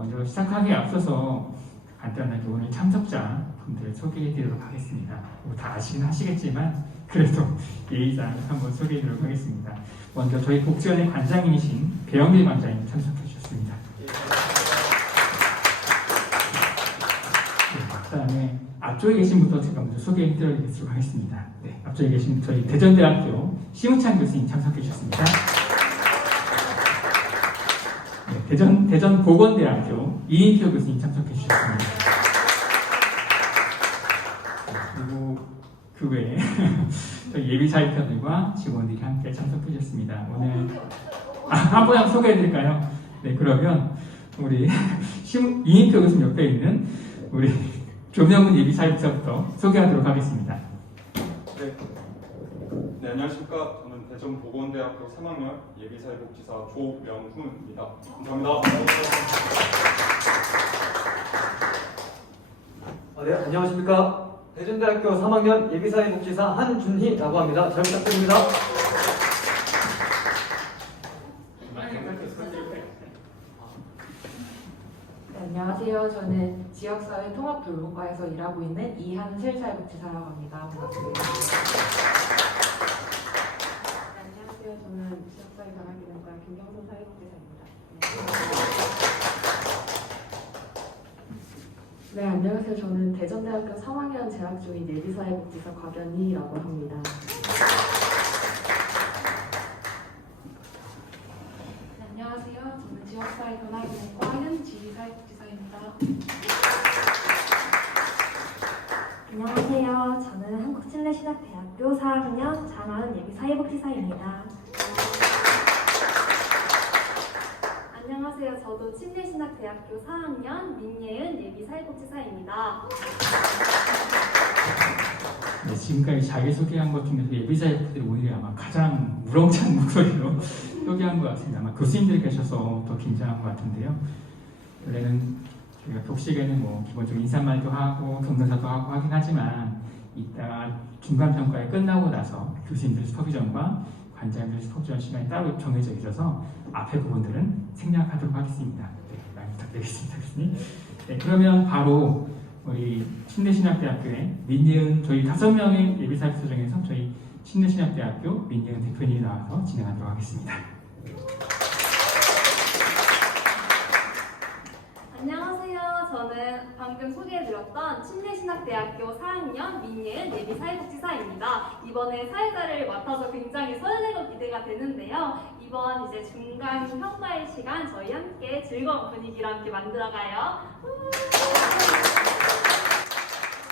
먼저 시작하기에 앞서서 간단하게 오늘 참석자 분들을 소개해 드리도록 하겠습니다. 뭐 다 아시긴 하시겠지만 그래도 예의상 한번 소개해 드리도록 하겠습니다. 먼저 저희 복지원의 관장이신 배영길 관장님 참석해 주셨습니다. 그 다음에 앞쪽에 계신 분도 제가 먼저 소개해 드리도록 하겠습니다. 네, 앞쪽에 계신 저희 대전대학교 심우찬 교수님 참석해 주셨습니다. 네, 대전보건대학교 이인표 교수님 참석해 주셨습니다. 그리고 그 외에 저희 예비사회자들과 직원들이 함께 참석해 주셨습니다. 오늘 한 분 소개해 드릴까요? 네, 그러면 우리 이인표 교수님 옆에 있는 우리 조명훈 예비사회자부터 소개하도록 하겠습니다. 네, 안녕하십니까. 저는 대전보건대학교 3학년 예비사회복지사 조명훈입니다. 감사합니다. 네, 안녕하십니까. 대전대학교 3학년 예비사회복지사 한준희라고 합니다. 잘 부탁드립니다. 네, 안녕하세요. 저는 지역사회 통합돌봄과에서 일하고 있는 이한슬 사회복지사라고 합니다. 반갑습니다. 네, 안녕하세요. 저는 지역사회 변화기능과 김경선 사회복지사입니다. 네, 안녕하세요. 저는 대전대학교 3학년 재학 중인 예비사회복지사 곽연희라고 합니다. 네, 안녕하세요. 저는 지역사회 변화기능과 현지 사회복지사입니다. 안녕하세요. 저는 한국침례신학대학교 4학년 장하은 예비사회복지사입니다. 안녕하세요. 저도 침례신학대학교 4학년 민예은 예비사회복지사입니다. 네, 지금까지 자기소개한 것 중에서 예비사회복지사들이 오히려 아마 가장 우렁찬 목소리로 소개한 것 같습니다. 아마 교수님들이 계셔서 더 긴장한 것 같은데요. 원래는 저희가 복식에는 뭐 기본적으로 인사말도 하고 경로사도 하고 하긴 하지만 이따 중간평가에 끝나고 나서 교수님들 슈퍼비전과 관장님들 슈퍼비전 시간이 따로 정해져 있어서 앞에 부분들은 생략하도록 하겠습니다. 네, 많이 부탁드리겠습니다, 교수님. 네, 그러면 바로 우리 신대신학대학교의 민예은 저희 5명의 예비사회복지사 중에서 저희 신대신학대학교 민예은 대표님이 나와서 진행하도록 하겠습니다. 안녕하세요. 저는 방금 소개해드렸던 침례신학대학교 4학년 민예은 예비사회복지사입니다. 이번에 사회자를 맡아서 굉장히 설레고 기대가 되는데요. 이번 이제 중간 평가의 시간 저희 함께 즐거운 분위기를 함께 만들어가요.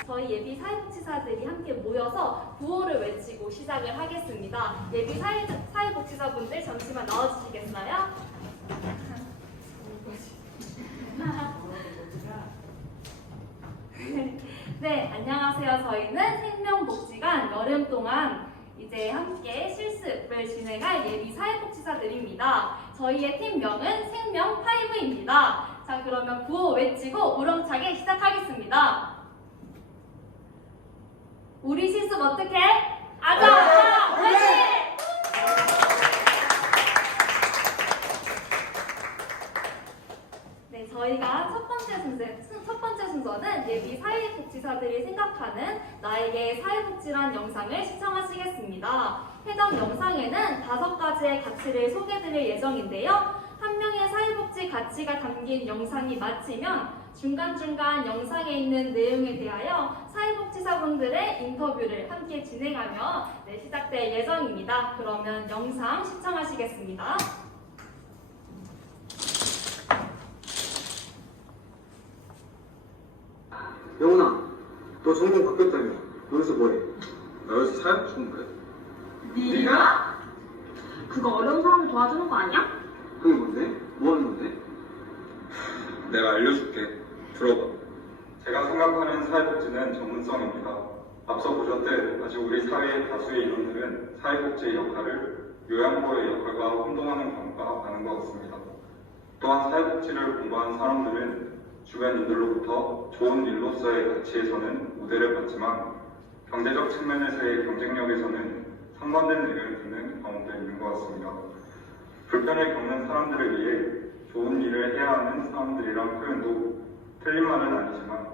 저희 예비사회복지사들이 함께 모여서 구호를 외치고 시작을 하겠습니다. 예비사회복지사분들 잠시만 나와주시겠어요? 네, 안녕하세요. 저희는 생명복지관 여름 동안 이제 함께 실습을 진행할 예비사회복지사들입니다. 저희의 팀명은 생명5입니다. 자, 그러면 구호 외치고 우렁차게 시작하겠습니다. 우리 실습 어떻게? 아자! 화이팅! 네, 저희가 첫 번째 순서는 예비 사회복지사들이 생각하는 나에게 사회복지란 영상을 시청하시겠습니다. 해당 영상에는 5가지의 가치를 소개해드릴 예정인데요. 한 명의 사회복지 가치가 담긴 영상이 마치면 중간중간 영상에 있는 내용에 대하여 사회복지사분들의 인터뷰를 함께 진행하며 시작될 예정입니다. 그러면 영상 시청하시겠습니다. 영훈아, 너 전공 바뀌었다며. 여기서 뭐해? 나 여기서 사회복지사 그래? 네가? 그거 어려운 사람을 도와주는 거 아니야? 그게 뭔데? 뭐 하는 건데? 내가 알려줄게. 들어봐. 제가 생각하는 사회복지는 전문성입니다. 앞서 보셨듯 아직 우리 사회의 다수의 인원들은 사회복지의 역할을 요양보의 역할과 혼동하는 경우가 많은 것 같습니다. 또한 사회복지를 공부한 사람들은 주변인들로부터 좋은 일로서의 가치에서는 우대를 받지만 경제적 측면에서의 경쟁력에서는 상반된 의견을 듣는 경우도 있는 것 같습니다. 불편을 겪는 사람들을 위해 좋은 일을 해야 하는 사람들이란 표현도 틀린 말은 아니지만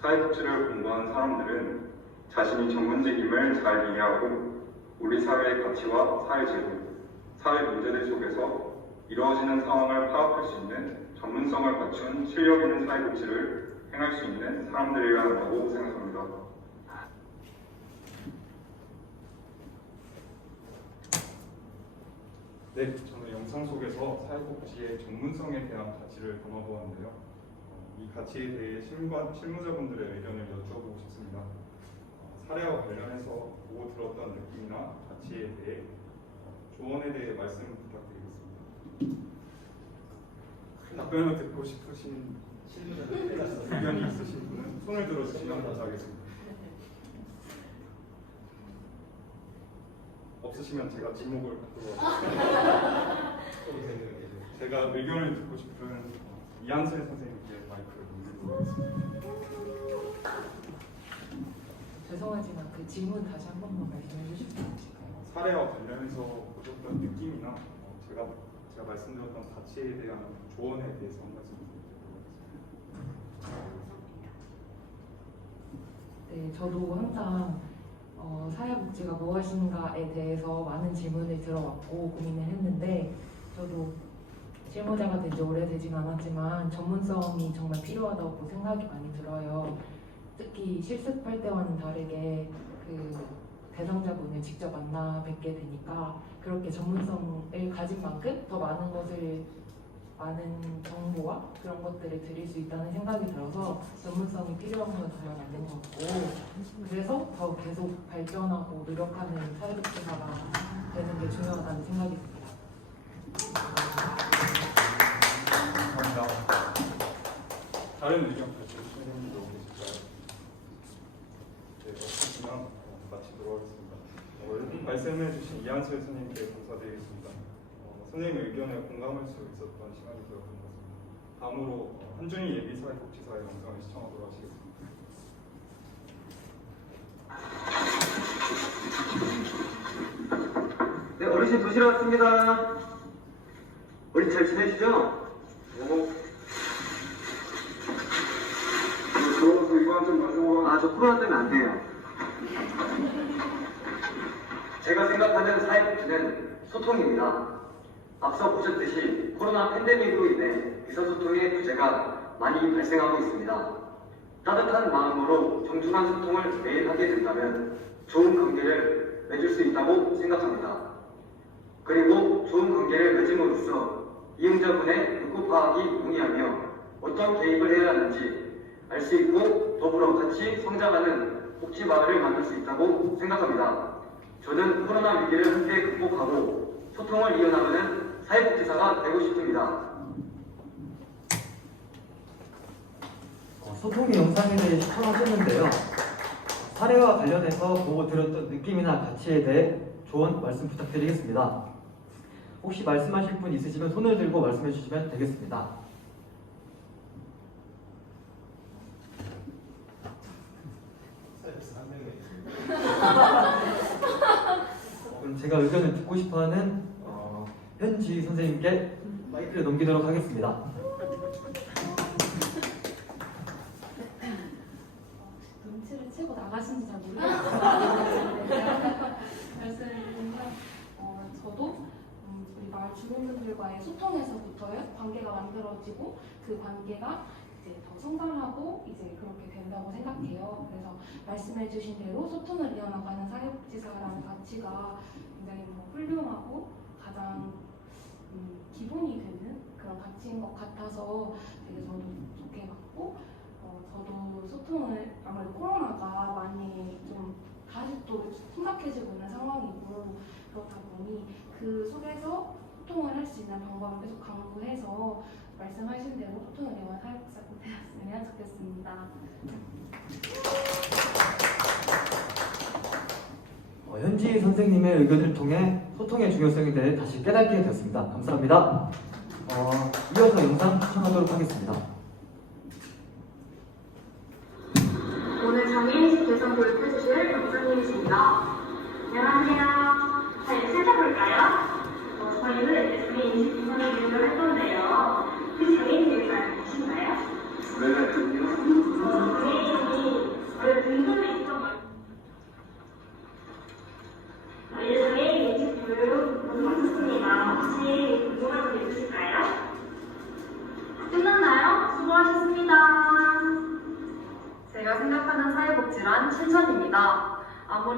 사회복지를 공부한 사람들은 자신이 전문직임을 잘 이해하고 우리 사회의 가치와 사회제도, 사회 문제들 속에서 이루어지는 상황을 파악할 수 있는 전문성을 갖춘 실력 있는 사회복지를 행할 수 있는 사람들이어야 한다고 생각합니다. 네, 저는 영상 속에서 사회복지의 전문성에 대한 가치를 담아보았는데요. 이 가치에 대해 실무자분들의 의견을 여쭤보고 싶습니다. 사례와 관련해서 보고 들었던 느낌이나 가치에 대해 조언에 대해 말씀 부탁드리겠습니다. 답변을 듣고 싶으신 의견이 있으신 분은 손을 들어주시면 감사하겠습니다. 없으시면 제가 지목을 들어가겠습니다. 제가 의견을 듣고 싶은 이한슬 선생님께 마이크를 넘기도록 하겠습니다. 죄송하지만 그 질문 다시 한 번만 말씀해 주실 수 있을까요? 사례와 관련해서 보셨던 느낌이나 제가 말씀드렸던 가치에 대한 조언에 대해서 한 말씀 드리도록 하겠습니다. 네, 저도 항상 사회복지가 무엇인가에 대해서 많은 질문을 들어왔고 고민을 했는데 저도 실무자가 된 지 오래되진 않았지만 전문성이 정말 필요하다고 생각이 많이 들어요. 특히 실습할 때와는 다르게 그 대상자분을 직접 만나 뵙게 되니까 그렇게 전문성을 가진 만큼 더 많은 정보와 그런 것들을 드릴 수 있다는 생각이 들어서 전문성이 필요한 건 정말 맞는 것 같고 그래서 더 계속 발전하고 노력하는 사회복지사가 되는 게 중요하다는 생각이 듭니다. 감사합니다. 다른 의견 가지신 분도 계실까요? 네, 없으시면 마치도록 하겠습니다. 말씀해주신 이한슬 선생님께 감사드리겠습니다. 선생님의 의견에 공감할 수 있었던 시간이 되었던 것 같습니다. 다음으로 한준희 예비사회복지사의 영상을 시청하도록 하시겠습니다. 네, 어르신 도시락 왔습니다. 어르신 잘 지내시죠? 들어가서 이거 좀 마셔봐. 아, 저 코로나 때문에 안 돼요. 제가 생각하는 사회복지는 소통입니다. 앞서 보셨듯이 코로나 팬데믹으로 인해 의사소통의 부재가 많이 발생하고 있습니다. 따뜻한 마음으로 정중한 소통을 매일 하게 된다면 좋은 관계를 맺을 수 있다고 생각합니다. 그리고 좋은 관계를 맺음으로써 이용자분의 욕구 파악이 용이하며 어떤 개입을 해야 하는지 알 수 있고 더불어 같이 성장하는 복지마을을 만들 수 있다고 생각합니다. 저는 코로나 위기를 함께 극복하고 소통을 이어나가는 사회복지사가 되고 싶습니다. 소통의 영상에 대해 시청하셨는데요. 사례와 관련해서 보고 들었던 느낌이나 가치에 대해 조언 말씀 부탁드리겠습니다. 혹시 말씀하실 분 있으시면 손을 들고 말씀해 주시면 되겠습니다. 그럼 제가 의견을 듣고 싶어하는 현지 선생님께 마이크를 넘기도록 하겠습니다. 눈치를 채고 나가신지 잘 모르겠어요. 말씀드리면 저도 우리 마을 주민분들과의 소통에서부터요 관계가 만들어지고 그 관계가 이제 더 성장하고 이제 그렇게 된다고 생각해요. 그래서 말씀해주신 대로 소통을 이어나가는 사회복지사라는 가치가 굉장히 훌륭하고 가장 기본이 되는 그런 가치인 것 같아서 되게 저도 좋게 봤고 저도 소통을 아무래도 코로나가 많이 좀 다시 또 심각해지고 있는 상황이고 그렇다 보니 그 속에서 소통을 할 수 있는 방법을 계속 강구해서 말씀하신 대로 소통을 위한 사회복지사 되었으면 좋겠습니다. 현지 선생님의 의견을 통해 소통의 중요성에 대해 다시 깨닫게 되었습니다. 감사합니다. 이어서 영상 시청하도록 하겠습니다. 오늘 장애인식 개선 교육해주실 강사님이십니다. 안녕하세요. 자, 이제 시작해볼까요? 저희는 장애인식 개선을 교육을 할 건데요.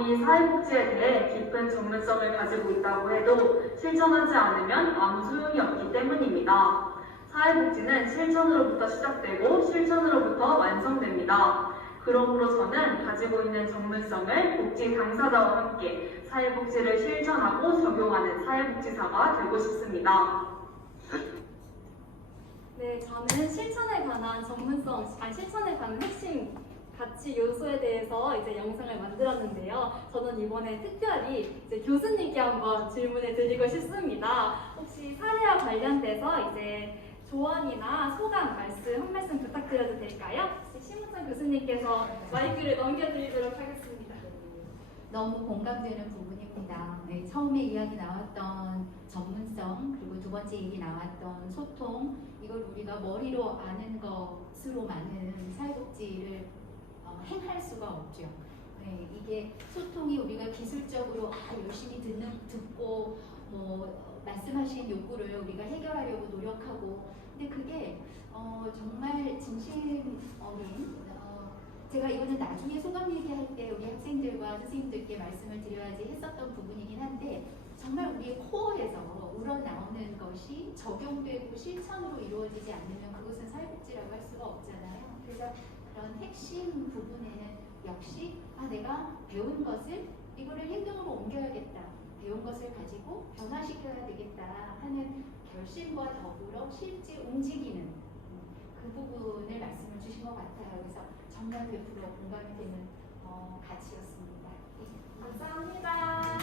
아무리 사회복지에 대해 깊은 전문성을 가지고 있다고 해도 실천하지 않으면 아무 소용이 없기 때문입니다. 사회복지는 실천으로부터 시작되고 실천으로부터 완성됩니다. 그러므로 저는 가지고 있는 전문성을 복지 당사자와 함께 사회복지를 실천하고 적용하는 사회복지사가 되고 싶습니다. 네, 저는 실천에 관한 실천에 관한 핵심 가치 요소에 대해서 이제 영상을 만들었는데요. 저는 이번에 특별히 이제 교수님께 한번 질문을 드리고 싶습니다. 혹시 사례와 관련돼서 이제 조언이나 소감 한 말씀 부탁드려도 될까요? 혹시 심우찬 교수님께서 마이크를 넘겨드리도록 하겠습니다. 너무 공감되는 부분입니다. 네, 처음에 이야기 나왔던 전문성, 그리고 두 번째 얘기 나왔던 소통, 이걸 우리가 머리로 아는 것으로만은 사회복지를 행할 수가 없죠. 네, 이게 소통이 우리가 기술적으로 열심히 듣고 말씀하신 욕구를 우리가 해결하려고 노력하고, 근데 그게 정말 진심 어린 제가 이거는 나중에 소감 얘기할 때 우리 학생들과 선생님들께 말씀을 드려야지 했었던 부분이긴 한데, 정말 우리의 코어에서 우러나오는 것이 적용되고 실천으로 이루어지지 않으면 그것은 사회복지라고 할 수가 없잖아요. 그래서 그런 핵심 부분에는 역시 내가 배운 것을 이거를 행동으로 옮겨야겠다, 배운 것을 가지고 변화시켜야 되겠다 하는 결심과 더불어 실제 움직이는 그 부분을 말씀을 주신 것 같아요. 그래서 정말 100% 공감이 되는 가치였습니다. 감사합니다.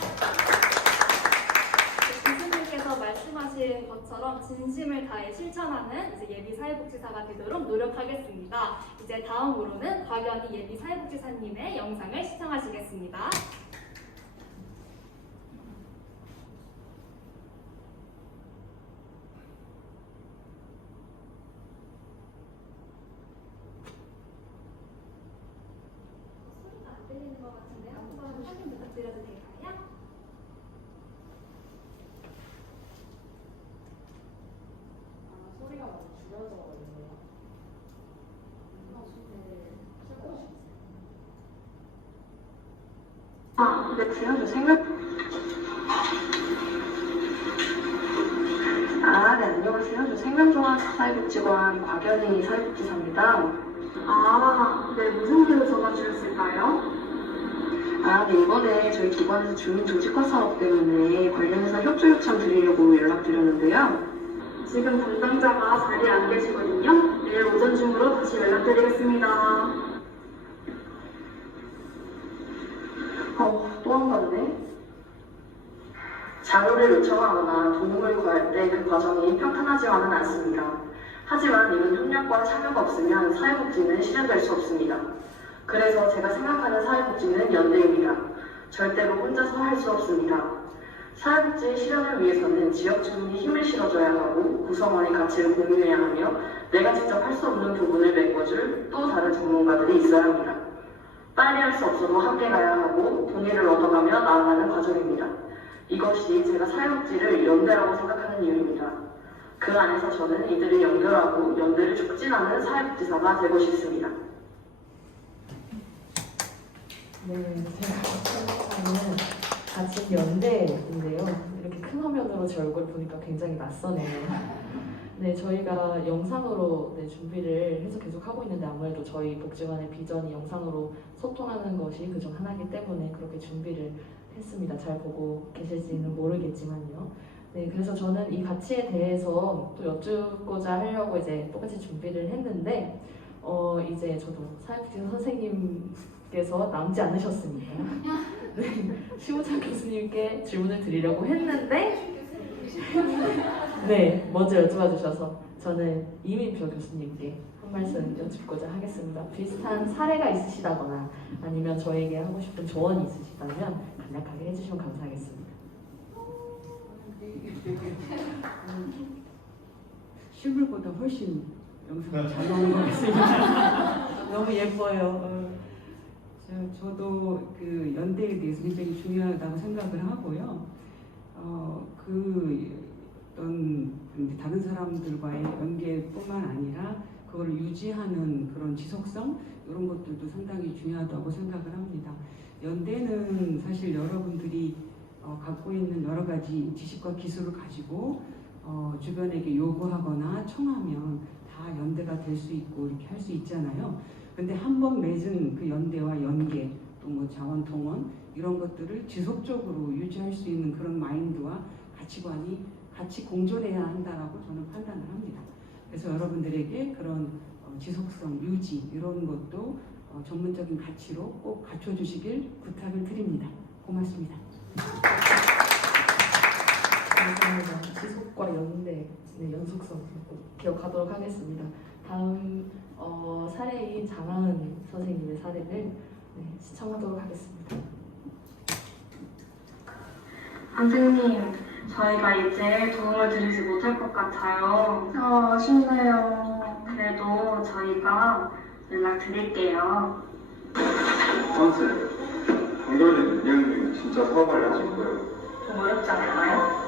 교수님께서 말씀하신 것처럼 진심을 다해 실천하는 이제 예비 사회복지사가 되도록 노력하겠습니다. 이제 다음으로는 박연희 예비 사회복지사님의 영상을 시청하시겠습니다. 소리가 안 들리는 것 같은데 한번 확인 부탁드려도 될까요? 소리가 많이 줄여져 있네요. 네, 지난주 생각. 네, 안녕하세요. 저 생명종합사회복지관 곽연희 사회복지사입니다. 네, 무슨 일로 전화 주셨을까요? 네, 이번에 저희 기관에서 주민 조직화 사업 때문에 관련해서 협조 요청 드리려고 연락드렸는데요. 지금 담당자가 자리에 안 계시거든요. 내일 오전 중으로 다시 연락드리겠습니다. 또 한 건데? 자료를 요청하거나 도움을 구할 때 그 과정이 평탄하지만은 않습니다. 하지만 이런 협력과 참여가 없으면 사회복지는 실현될 수 없습니다. 그래서 제가 생각하는 사회복지는 연대입니다. 절대로 혼자서 할 수 없습니다. 사회복지 실현을 위해서는 지역 주민이 힘을 실어줘야 하고 구성원의 가치를 공유해야 하며 내가 직접 할 수 없는 부분을 메꿔줄 또 다른 전문가들이 있어야 합니다. 빨리 할 수 없어도 함께 가야 하고 동의를 얻어가며 나아가는 과정입니다. 이것이 제가 사회복지를 연대라고 생각하는 이유입니다. 그 안에서 저는 이들을 연결하고 연대를 촉진하는 사회복지사가 되고 싶습니다. 네, 제가 생각하는 같이 연대인데요. 이렇게 큰 화면으로 제 얼굴 보니까 굉장히 낯서네요. 네, 저희가 영상으로 준비를 해서 계속 하고 있는데 아무래도 저희 복지관의 비전이 영상으로 소통하는 것이 그중 하나이기 때문에 그렇게 준비를 했습니다. 잘 보고 계실지는 모르겠지만요. 네, 그래서 저는 이 가치에 대해서 또 여쭙고자 하려고 이제 똑같이 준비를 했는데 이제 저도 사회복지사 선생님께서 남지 않으셨습니다. 네, 심우찬 교수님께 질문을 드리려고 했는데 네, 먼저 여쭤봐 주셔서 저는 이민표 교수님께 한 말씀 여쭙고자 하겠습니다. 비슷한 사례가 있으시다거나 아니면 저에게 하고 싶은 조언이 있으시다면 간략하게 해주시면 감사하겠습니다. 실물보다 훨씬 영상이 잘 나온 것 같습니다. 너무 예뻐요. 저도 그 연대에 대해서 굉장히 중요하다고 생각을 하고요. 어떤 다른 사람들과의 연계뿐만 아니라 그걸 유지하는 그런 지속성 이런 것들도 상당히 중요하다고 생각을 합니다. 연대는 사실 여러분들이 갖고 있는 여러 가지 지식과 기술을 가지고 주변에게 요구하거나 청하면 다 연대가 될 수 있고 이렇게 할 수 있잖아요. 근데 한 번 맺은 그 연대와 연계 또 뭐 자원 동원 이런 것들을 지속적으로 유지할 수 있는 그런 마인드와 가치관이 같이 공존해야 한다라고 저는 판단을 합니다. 그래서 여러분들에게 그런 지속성, 유지 이런 것도 전문적인 가치로 꼭 갖춰주시길 부탁을 드립니다. 고맙습니다. 감사합니다. 지속과 연대, 연속성 꼭 기억하도록 하겠습니다. 다음 사례인 장하은 선생님의 사례를 시청하도록 하겠습니다. 선생님, 저희가 이제 도움을 드리지 못할 것 같아요. 아쉽네요. 그래도 저희가 연락드릴게요. 선생, 동결된 민영님 진짜 사업 알려줄 거예요. 좀 어렵지 않을까요?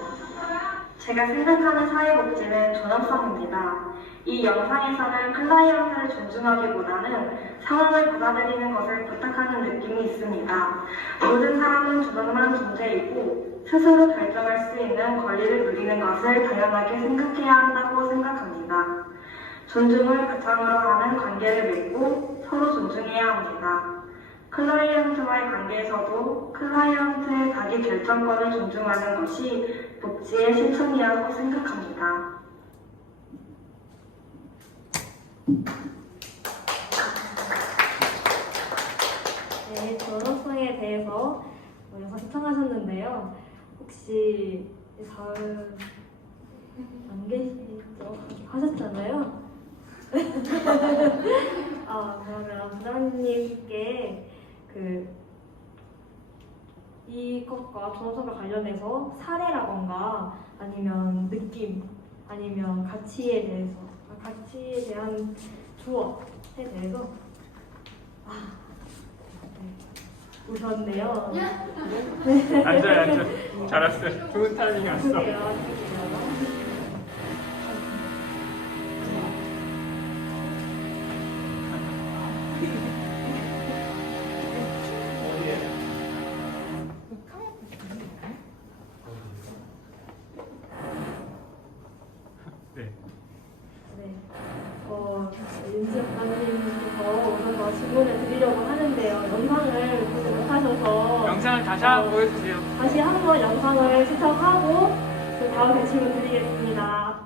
제가 생각하는 사회복지는 존엄성입니다. 이 영상에서는 클라이언트를 존중하기보다는 상황을 받아들이는 것을 부탁하는 느낌이 있습니다. 모든 사람은 조건만 존재이고 스스로 결정할 수 있는 권리를 누리는 것을 당연하게 생각해야 한다고 생각합니다. 존중을 바탕으로 하는 관계를 맺고 서로 존중해야 합니다. 클라이언트와의 관계에서도 클라이언트의 자기 결정권을 존중하는 것이 복지의 실천이라고 생각합니다. 네, 존엄성에 대해서 영상 시청하셨는데요. 혹시 다음 안 계시죠? 하셨잖아요. 그러면 부장님께 이것과 존엄성과 관련해서 사례라던가 아니면 느낌 아니면 가치에 대한 조언에 대해서 오셨네요. 앉아요. 잘했어요. 좋은 타이밍 왔어. 윤지 박사님께서 우선 더 질문을 드리려고 하는데요. 영상을 보지 못하셔서 영상을 다시 한번 보여주세요. 다시 한번 영상을 시청하고 그 다음에 질문 드리겠습니다.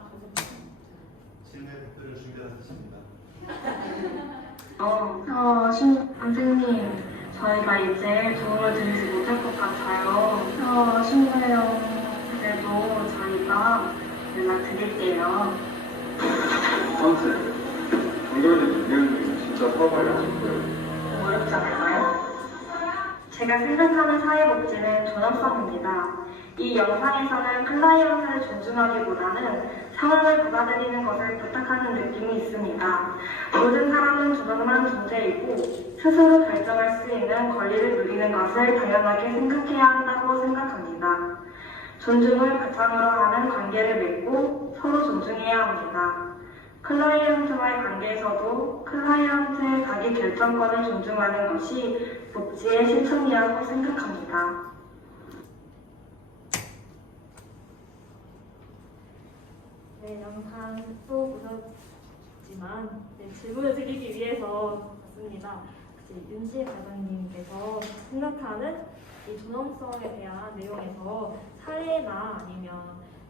질문의 답변을 준비하셨습니다. 선생님, 저희가 이제 도움을 드리지 못할 것 같아요. 아쉽네요. 그래도 저희가 연락드릴게요. 선생, 동결된 민영님 진짜 사업 알려줄 거예요. 좀 어렵지 않을까요? 제가 생각하는 사회복지는 존엄성입니다. 이 영상에서는 클라이언트를 존중하기보다는 상황을 받아들이는 것을 부탁하는 느낌이 있습니다. 모든 사람은 조건만 존재이고 스스로 결정할 수 있는 권리를 누리는 것을 당연하게 생각해야 한다고 생각합니다. 존중을 바탕으로 하는 관계를 맺고 서로 존중해야 합니다. 클라이언트와의 관계에서도 클라이언트의 자기 결정권을 존중하는 것이 복지의 실천이라고 생각합니다. 네, 영상 또 보셨지만 질문을 드리기 위해서 왔습니다. 혹시 윤지 과장님께서 생각하는 이 존엄성에 대한 내용에서 사례나 아니면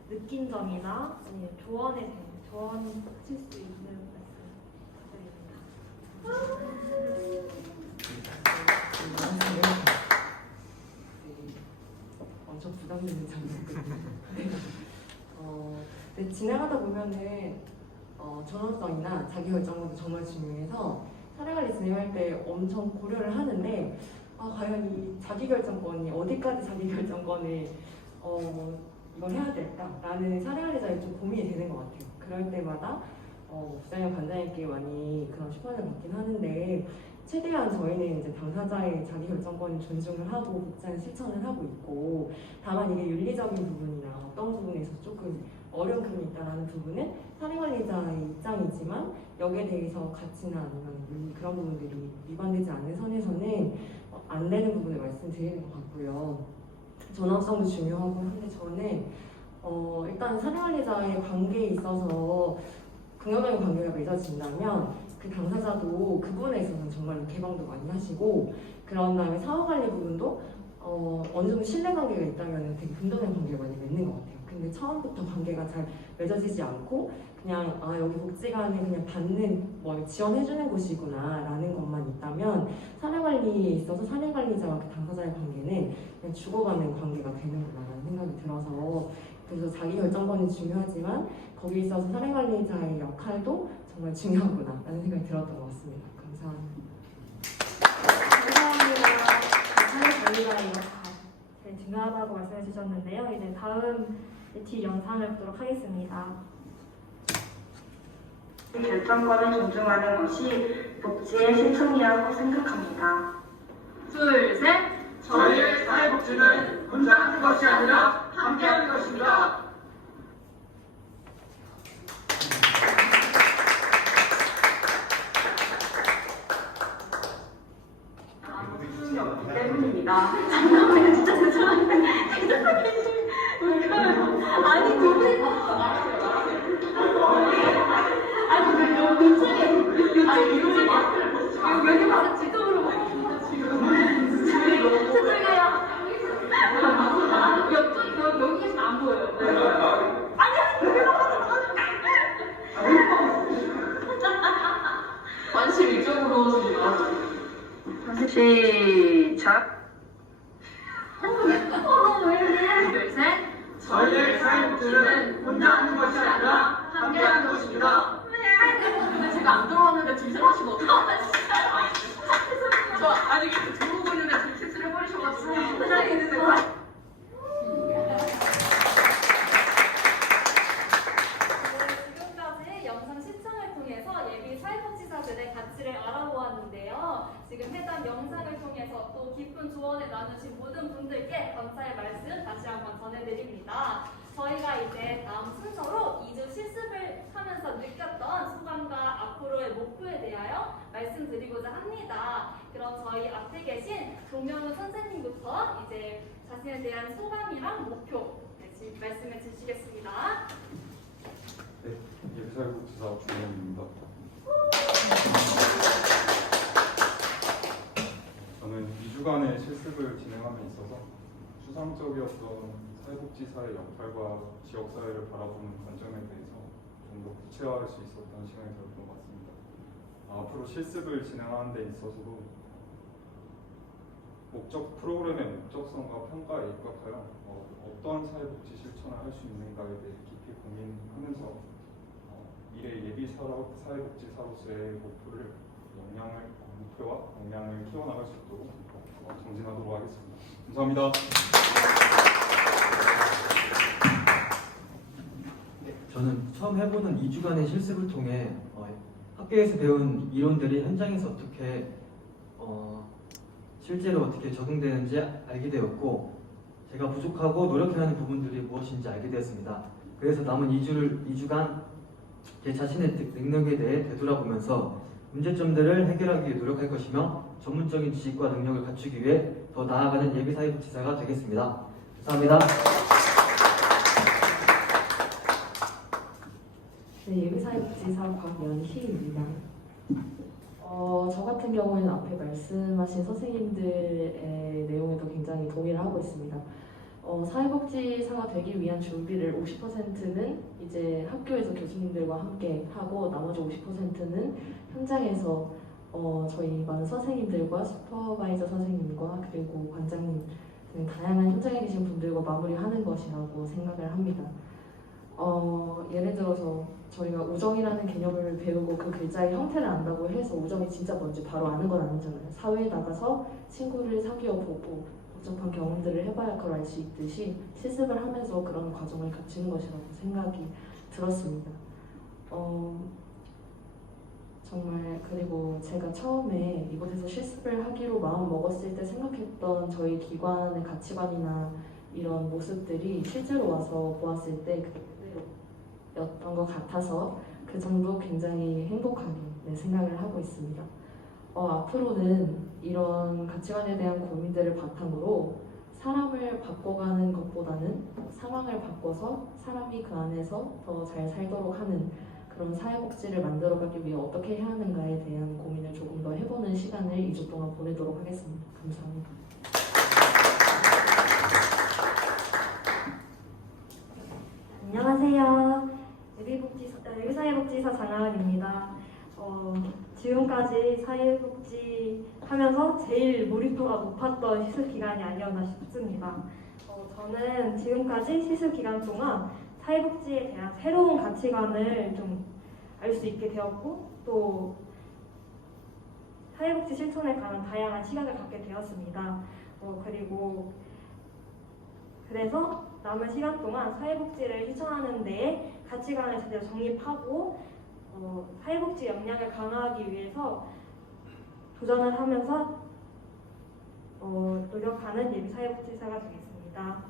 느낀 점이나 아니면 조언하실 수 있는 말씀 부탁드립니다. 엄청 부담되는 장면이거든요. 근데 지나가다 보면은 존엄성이나 자기결정권도 정말 중요해서 사례관리 진행할 때 엄청 고려를 하는데 과연 이 자기결정권이 어디까지 자기결정권을 이걸 해야 될까라는 사례관리자에 좀 고민이 되는 것 같아요. 그럴 때마다 부장님, 관장님께 많이 그런 시간을 받긴 하는데 최대한 저희는 이제 당사자의 자기결정권을 존중을 하고 복지하는 실천을 하고 있고 다만 이게 윤리적인 부분이나 어떤 부분에서 조금 어려운 부분이 있다는 부분은 사례관리자의 입장이지만 여기에 대해서 가치나 아니면 그런 부분들이 위반되지 않는 선에서는 안 되는 부분을 말씀드리는 것 같고요. 전환성도 중요하고 한데 저는 일단 사례관리자의 관계에 있어서 긍정적인 관계가 맺어진다면 그 당사자도 그 부분에 있어서는 정말 개방도 많이 하시고 그런 다음에 사후관리 부분도 어느 정도 신뢰관계가 있다면 되게 긍정적인 관계가 많이 맺는 것 같아요. 근데 처음부터 관계가 잘 맺어지지 않고 그냥 여기 복지관은 그냥 받는 지원해주는 곳이구나 라는 것만 있다면 사례관리에 있어서 사례관리자와 그 당사자의 관계는 그냥 죽어가는 관계가 되는구나 라는 생각이 들어서 그래서 자기 결정권이 중요하지만 거기에 있어서 사례관리자의 역할도 정말 중요하구나 라는 생각이 들었던 것 같습니다. 감사합니다. 감사합니다. 사례관리자의 역할 제일 중요하다고 말씀해 주셨는데요. 이제 다음 뒤 영상을 보도록 하겠습니다. 결정권을 존중하는 것이 복지의 실천이라고 생각합니다. 둘, 셋! 저희의 사회복지는 혼자 하는 것이 아니라 함께하는 것입니다. 수준이 없기 때문입니다. 잠깐만요, 진짜 죄송한데. 아니, 그분이 여기 봐서 지도로 죄송해요. 여기 계시면 안 보여요. 관심 이쪽으로 시작. 둘, 셋! 저희의 사회복지는 혼자 하는 것이 아니라 함께하는 것입니다. 제가 안 들어왔는데 질문하시면 어떡하나 진짜요? 저 아직 들어오고 있는데 질문을 해버리셔가지고 지금까지 영상 시청을 통해서 예비 사회복지사들의 가치를 알아보았는데요. 지금 해당 영상을 통해서 또 깊은 조언을 나누신 모든 분들께 감사의 말씀 다시 한번 전해드립니다. 저희가 이제 다음 순서로 2주 실습을 하면서 느꼈던 소감과 앞으로의 목표에 대하여 말씀드리고자 합니다. 그럼 저희 앞에 계신 동명훈 선생님부터 이제 자신에 대한 소감이랑 목표 말씀해 주시겠습니다. 네, 예비사회복지사 주영입니다. 저는 2주간의 실습을 진행함에 있어서 추상적이었던 사회복지사의 역할과 지역사회를 바라보는 관점에 대해서 좀 더 구체화할 수 있었던 시간이 되었던 것 같습니다. 앞으로 실습을 진행하는 데 있어서도 프로그램의 목적성과 평가에 입각하여 어떠한 사회복지 실천을 할 수 있는가에 대해 깊이 고민하면서 미래 예비 사회복지사로서의 목표와 역량을 키워나갈 수 있도록 정진하도록 하겠습니다. 감사합니다. 저는 처음 해보는 2주간의 실습을 통해 학교에서 배운 이론들이 현장에서 어떻게 실제로 어떻게 적용되는지 알게 되었고 제가 부족하고 노력해야 하는 부분들이 무엇인지 알게 되었습니다. 그래서 남은 2주간 제 자신의 능력에 대해 되돌아보면서 문제점들을 해결하기 위해 노력할 것이며 전문적인 지식과 능력을 갖추기 위해 더 나아가는 예비사회복지사가 되겠습니다. 감사합니다. 네, 예비사회복지사 곽연희입니다. 저 같은 경우에는 앞에 말씀하신 선생님들의 내용에도 굉장히 동의를 하고 있습니다. 사회복지사가 되기 위한 준비를 50%는 이제 학교에서 교수님들과 함께 하고 나머지 50%는 현장에서 저희 많은 선생님들과 슈퍼바이저 선생님과 그리고 관장님 등 다양한 현장에 계신 분들과 마무리하는 것이라고 생각을 합니다. 예를 들어서 저희가 우정이라는 개념을 배우고 그 글자의 형태를 안다고 해서 우정이 진짜 뭔지 바로 아는 건 아니잖아요. 사회에 나가서 친구를 사귀어 보고 복잡한 경험들을 해봐야 그걸 알 수 있듯이 실습을 하면서 그런 과정을 갖추는 것이라고 생각이 들었습니다. 정말 그리고 제가 처음에 이곳에서 실습을 하기로 마음 먹었을 때 생각했던 저희 기관의 가치관이나 이런 모습들이 실제로 와서 보았을 때 그대로였던 것 같아서 그 점도 굉장히 행복하게 생각을 하고 있습니다. 앞으로는 이런 가치관에 대한 고민들을 바탕으로 사람을 바꿔가는 것보다는 상황을 바꿔서 사람이 그 안에서 더 잘 살도록 하는 그런 사회복지를 만들어가기 위해 어떻게 해야 하는가에 대한 고민을 조금 더 해보는 시간을 2주 동안 보내도록 하겠습니다. 감사합니다. 안녕하세요. 예비사회복지사 장하은입니다. 지금까지 사회복지 하면서 제일 몰입도가 높았던 시술기간이 아니었나 싶습니다. 저는 지금까지 시술기간 동안 사회복지에 대한 새로운 가치관을 좀 알 수 있게 되었고 또 사회복지 실천에 관한 다양한 시각을 갖게 되었습니다. 그래서 남은 시간 동안 사회복지를 실천하는 데에 가치관을 제대로 정립하고 사회복지 역량을 강화하기 위해서 도전을 하면서 노력하는 예비사회복지사가 되겠습니다.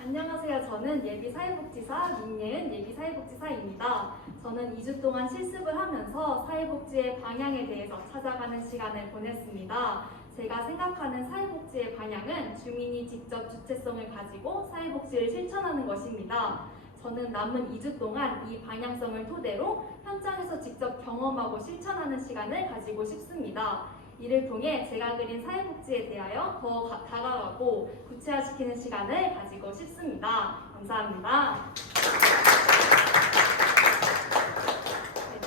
안녕하세요. 저는 예비사회복지사 민예은 예비사회복지사입니다. 저는 2주 동안 실습을 하면서 사회복지의 방향에 대해서 찾아가는 시간을 보냈습니다. 제가 생각하는 사회복지의 방향은 주민이 직접 주체성을 가지고 사회복지를 실천하는 것입니다. 저는 남은 2주 동안 이 방향성을 토대로 현장에서 직접 경험하고 실천하는 시간을 가지고 싶습니다. 이를 통해 제가 그린 사회복지에 대하여 더 다가가고 구체화시키는 시간을 가지고 싶습니다. 감사합니다.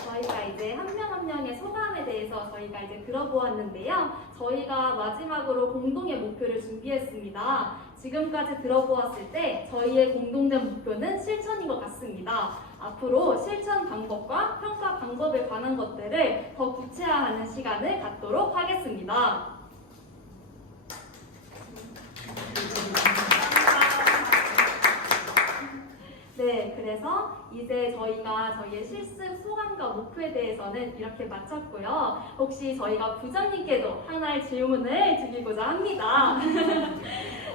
저희가 이제 한 명 한 명의 소감에 대해서 저희가 이제 들어보았는데요. 저희가 마지막으로 공동의 목표를 준비했습니다. 지금까지 들어보았을 때 저희의 공동된 목표는 실천인 것 같습니다. 앞으로 실천 방법과 평가 방법에 관한 것들을 더 구체화하는 시간을 갖도록 하겠습니다. 네, 그래서 이제 저희가 저희의 실습 소감과 목표에 대해서는 이렇게 마쳤고요. 혹시 저희가 부장님께도 하나의 질문을 드리고자 합니다.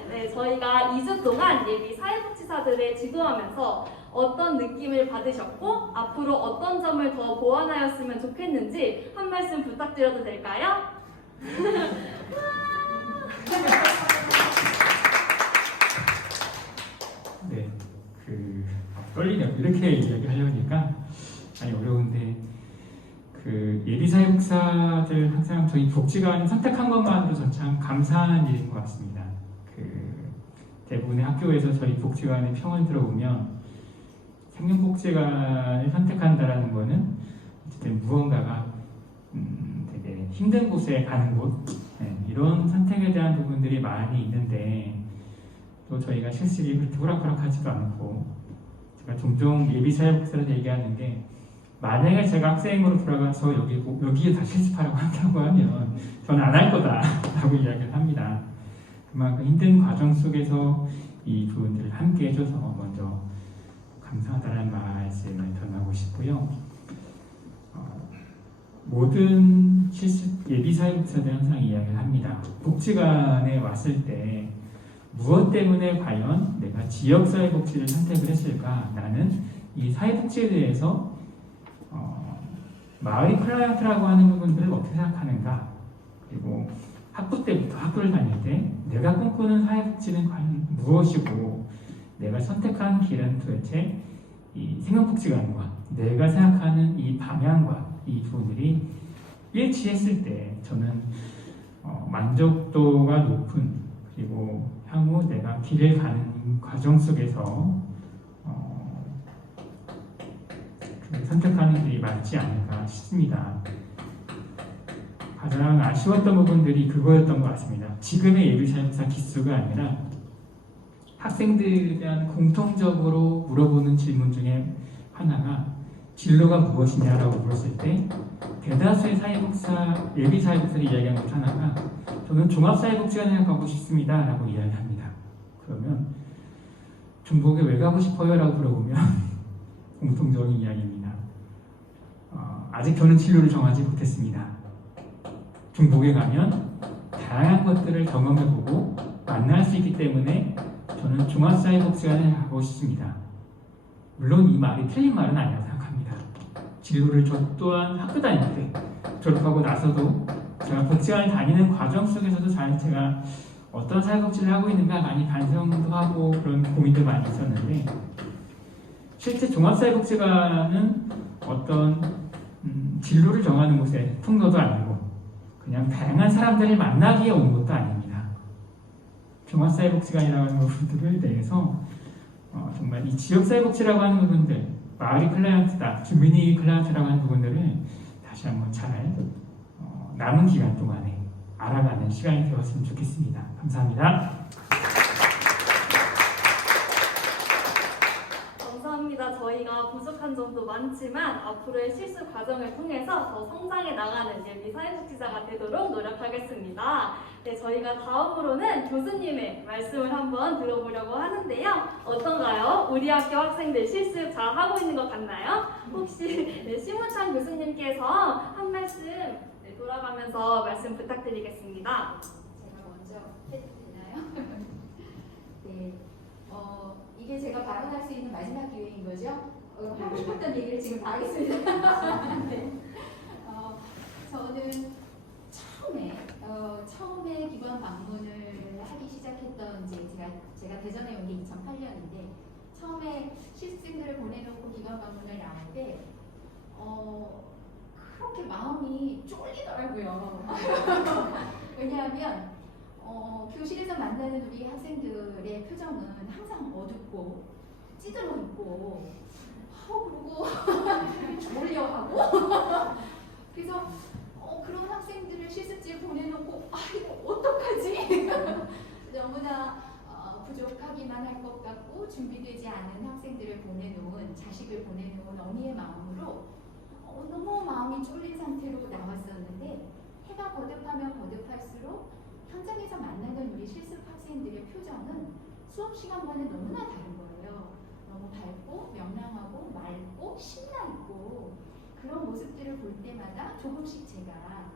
네, 저희가 2주 동안 예비 사회복지사들을 지도하면서 어떤 느낌을 받으셨고 앞으로 어떤 점을 더 보완하였으면 좋겠는지 한 말씀 부탁드려도 될까요? 네, 떨리네요. 이렇게 이야기하려니까 많이 어려운데 예비사회복지사들 항상 저희 복지관 선택한 것만으로 전 참 감사한 일인 것 같습니다. 대부분의 학교에서 저희 복지관의 평을 들어보면 생명복지관을 선택한다라는 거는 어쨌든 무언가가 되게 힘든 곳에 가는 곳 이런 선택에 대한 부분들이 많이 있는데 또 저희가 실습이 그렇게 호락호락하지도 않고 제가 종종 예비사회복지사를 얘기하는 게 만약에 제가 학생으로 돌아가서 여기에 다 실습하라고 한다고 하면 저는 안 할 거다라고 이야기를 합니다. 그만큼 힘든 과정 속에서 이 부분들을 함께 해줘서 먼저 감사하다는 말씀을 전하고 싶고요. 모든 실습 예비사회복지사들은 항상 이야기를 합니다. 복지관에 왔을 때 무엇 때문에 과연 내가 지역사회복지를 선택을 했을까? 나는 이 사회복지에 대해서 마을이 클라이언트라고 하는 부분들을 어떻게 생각하는가? 그리고 학부 때부터 학교를 다닐 때 내가 꿈꾸는 사회복지는 과연 무엇이고 내가 선택한 길은 도대체 이 생명복지관과 내가 생각하는 이 방향과 이 부분들이 일치했을 때 저는 만족도가 높은 그리고 향후 내가 길을 가는 과정 속에서 선택하는 길이 맞지 않을까 싶습니다. 가장 아쉬웠던 부분들이 그거였던 것 같습니다. 지금의 예비사회복지사 기수가 아니라 학생들에 대한 공통적으로 물어보는 질문 중에 하나가 진로가 무엇이냐라고 물었을 때 대다수의 예비사회복지사들이 이야기한 것 하나가 저는 종합사회복지관에 가고 싶습니다 라고 이야기합니다. 그러면 중복에 왜 가고 싶어요? 라고 물어보면 공통적인 이야기입니다. 아직 저는 진로를 정하지 못했습니다. 중복에 가면 다양한 것들을 경험해보고 만날 수 있기 때문에 저는 종합사회복지관에 가고 싶습니다. 물론 이 말이 틀린 말은 아니라고 생각합니다. 진로를 저 또한 학교 다닐 때 졸업하고 나서도 제가 복지관을 다니는 과정 속에서도 제가 어떤 사회복지를 하고 있는가 많이 반성도 하고 그런 고민도 많이 있었는데, 실제 종합사회복지관은 어떤 진로를 정하는 곳의 통로도 아니고 그냥 다양한 사람들을 만나기에 온 것도 아닙니다. 종합사회복지관이라고 하는 부분들에 대해서 정말 이 지역사회복지라고 하는 부분들, 마을이 클라이언트다, 주민이 클라이언트라고 하는 부분들을 다시 한번 잘 남은 기간 동안에 알아가는 시간이 되었으면 좋겠습니다. 감사합니다. 감사합니다. 저희가 부족한 점도 많지만 앞으로의 실습 과정을 통해서 더 성장해 나가는 예비 사회복지사가 되도록 노력하겠습니다. 네, 저희가 다음으로는 교수님의 말씀을 한번 들어보려고 하는데요. 어떤가요? 우리 학교 학생들 실습 잘 하고 있는 것 같나요? 혹시 심우찬 교수님께서 한 말씀 돌아가면서 말씀 부탁드리겠습니다. 제가 먼저 해도 되나요? 네. 이게 제가 발언할 수 있는 마지막 기회인 거죠? 하고 싶었던 얘기를 지금 다 하겠습니다. 네. 저는 처음에 기관 방문을 하기 시작했던 제가 대전에 온 게 2008년인데 처음에 실습생들을 보내놓고 기관 방문을 나올 때 그렇게 마음이 쫄리더라고요. 왜냐하면 교실에서 만나는 우리 학생들의 표정은 항상 어둡고 찌들어 있고 그리고 졸려하고 그래서 그런 학생들을 실습지에 보내놓고 이거 어떡하지? 너무나 부족하기만 할 것 같고 준비되지 않은 학생들을 보내놓은 자식을 보내놓은 어미의 마음으로 너무 마음이 쫄린 상태로 나왔었는데 해가 거듭하면 거듭할수록 현장에서 만나는 우리 실습 학생들의 표정은 수업 시간과는 너무나 다른 거예요. 너무 밝고 명랑하고 맑고 신나있고 그런 모습들을 볼 때마다 조금씩 제가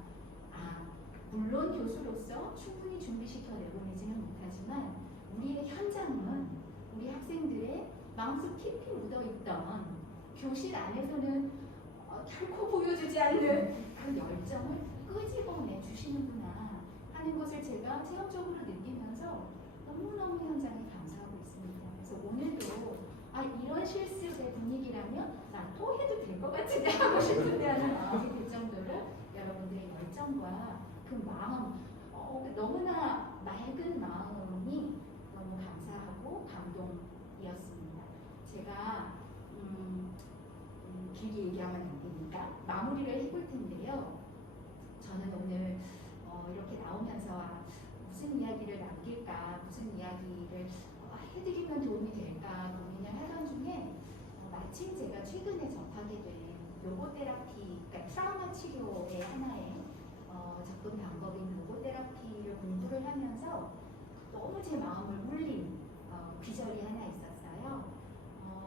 물론 교수로서 충분히 준비시켜 내보내지는 못하지만 우리의 현장은 우리 학생들의 마음속 깊이 묻어있던 교실 안에서는 결코 보여주지 않는 그 열정을 끄집어내 주시는구나 하는 것을 제가 체험적으로 느끼면서 너무너무 현장에 감사하고 있습니다. 그래서 오늘도 이런 실습의 분위기라면 나 또 해도 될 것 같은데 하고 싶은데 하는 마음이 들 정도로 여러분들의 열정과 그 마음, 너무나 맑은 마음이 너무 감사하고 감동이었습니다. 제가 길게 얘기하면 안 되니까 마무리를 해볼 텐데요. 저는 오늘 이렇게 나오면서 무슨 이야기를 남길까, 무슨 이야기를 해드리면 도움이 될까 고민을 하던 중에 마침 제가 최근에 접하게 된 로고테라피, 그러니까 트라우마 치료의 하나의 접근 방법인 로고테라피를 공부를 하면서 너무 제 마음을 울린 귀절이 하나 있었어요.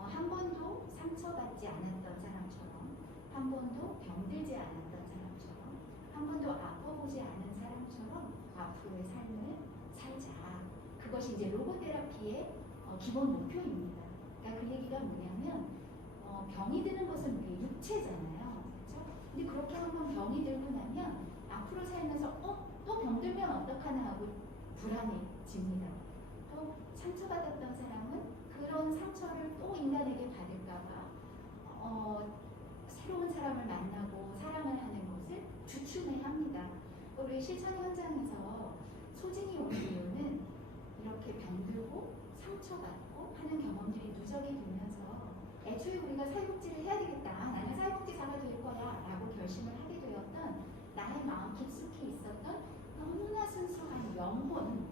한 번도 상처받지 않았던 사람처럼, 한 번도 병들지 않았던 사람처럼, 한 번도 아파보지 않은 사람처럼 앞으로의 삶을 살자. 그것이 이제 로고테라피의 기본 목표입니다. 그러니까 그 얘기가 뭐냐면 병이 드는 것은 우리 육체잖아요. 그렇죠? 근데 그렇게 한번 병이 들고 나면 앞으로 살면서 또 병들면 어떡하나 하고 불안해집니다. 또 상처받았던 사람은 그런 상처를 또 인간에게 받을까봐 새로운 사람을 만나고 사랑을 하는 것을 주춤해합니다. 우리 실천 현장에서 소진이 오는 이유는 이렇게 병들고 상처받고 하는 경험들이 누적이 되면서 애초에 우리가 사회복지를 해야 되겠다, 나는 사회복지사가 될 거야 라고 결심을 하게 되었던 나의 마음 깊숙이 있었던 너무나 순수한 영혼,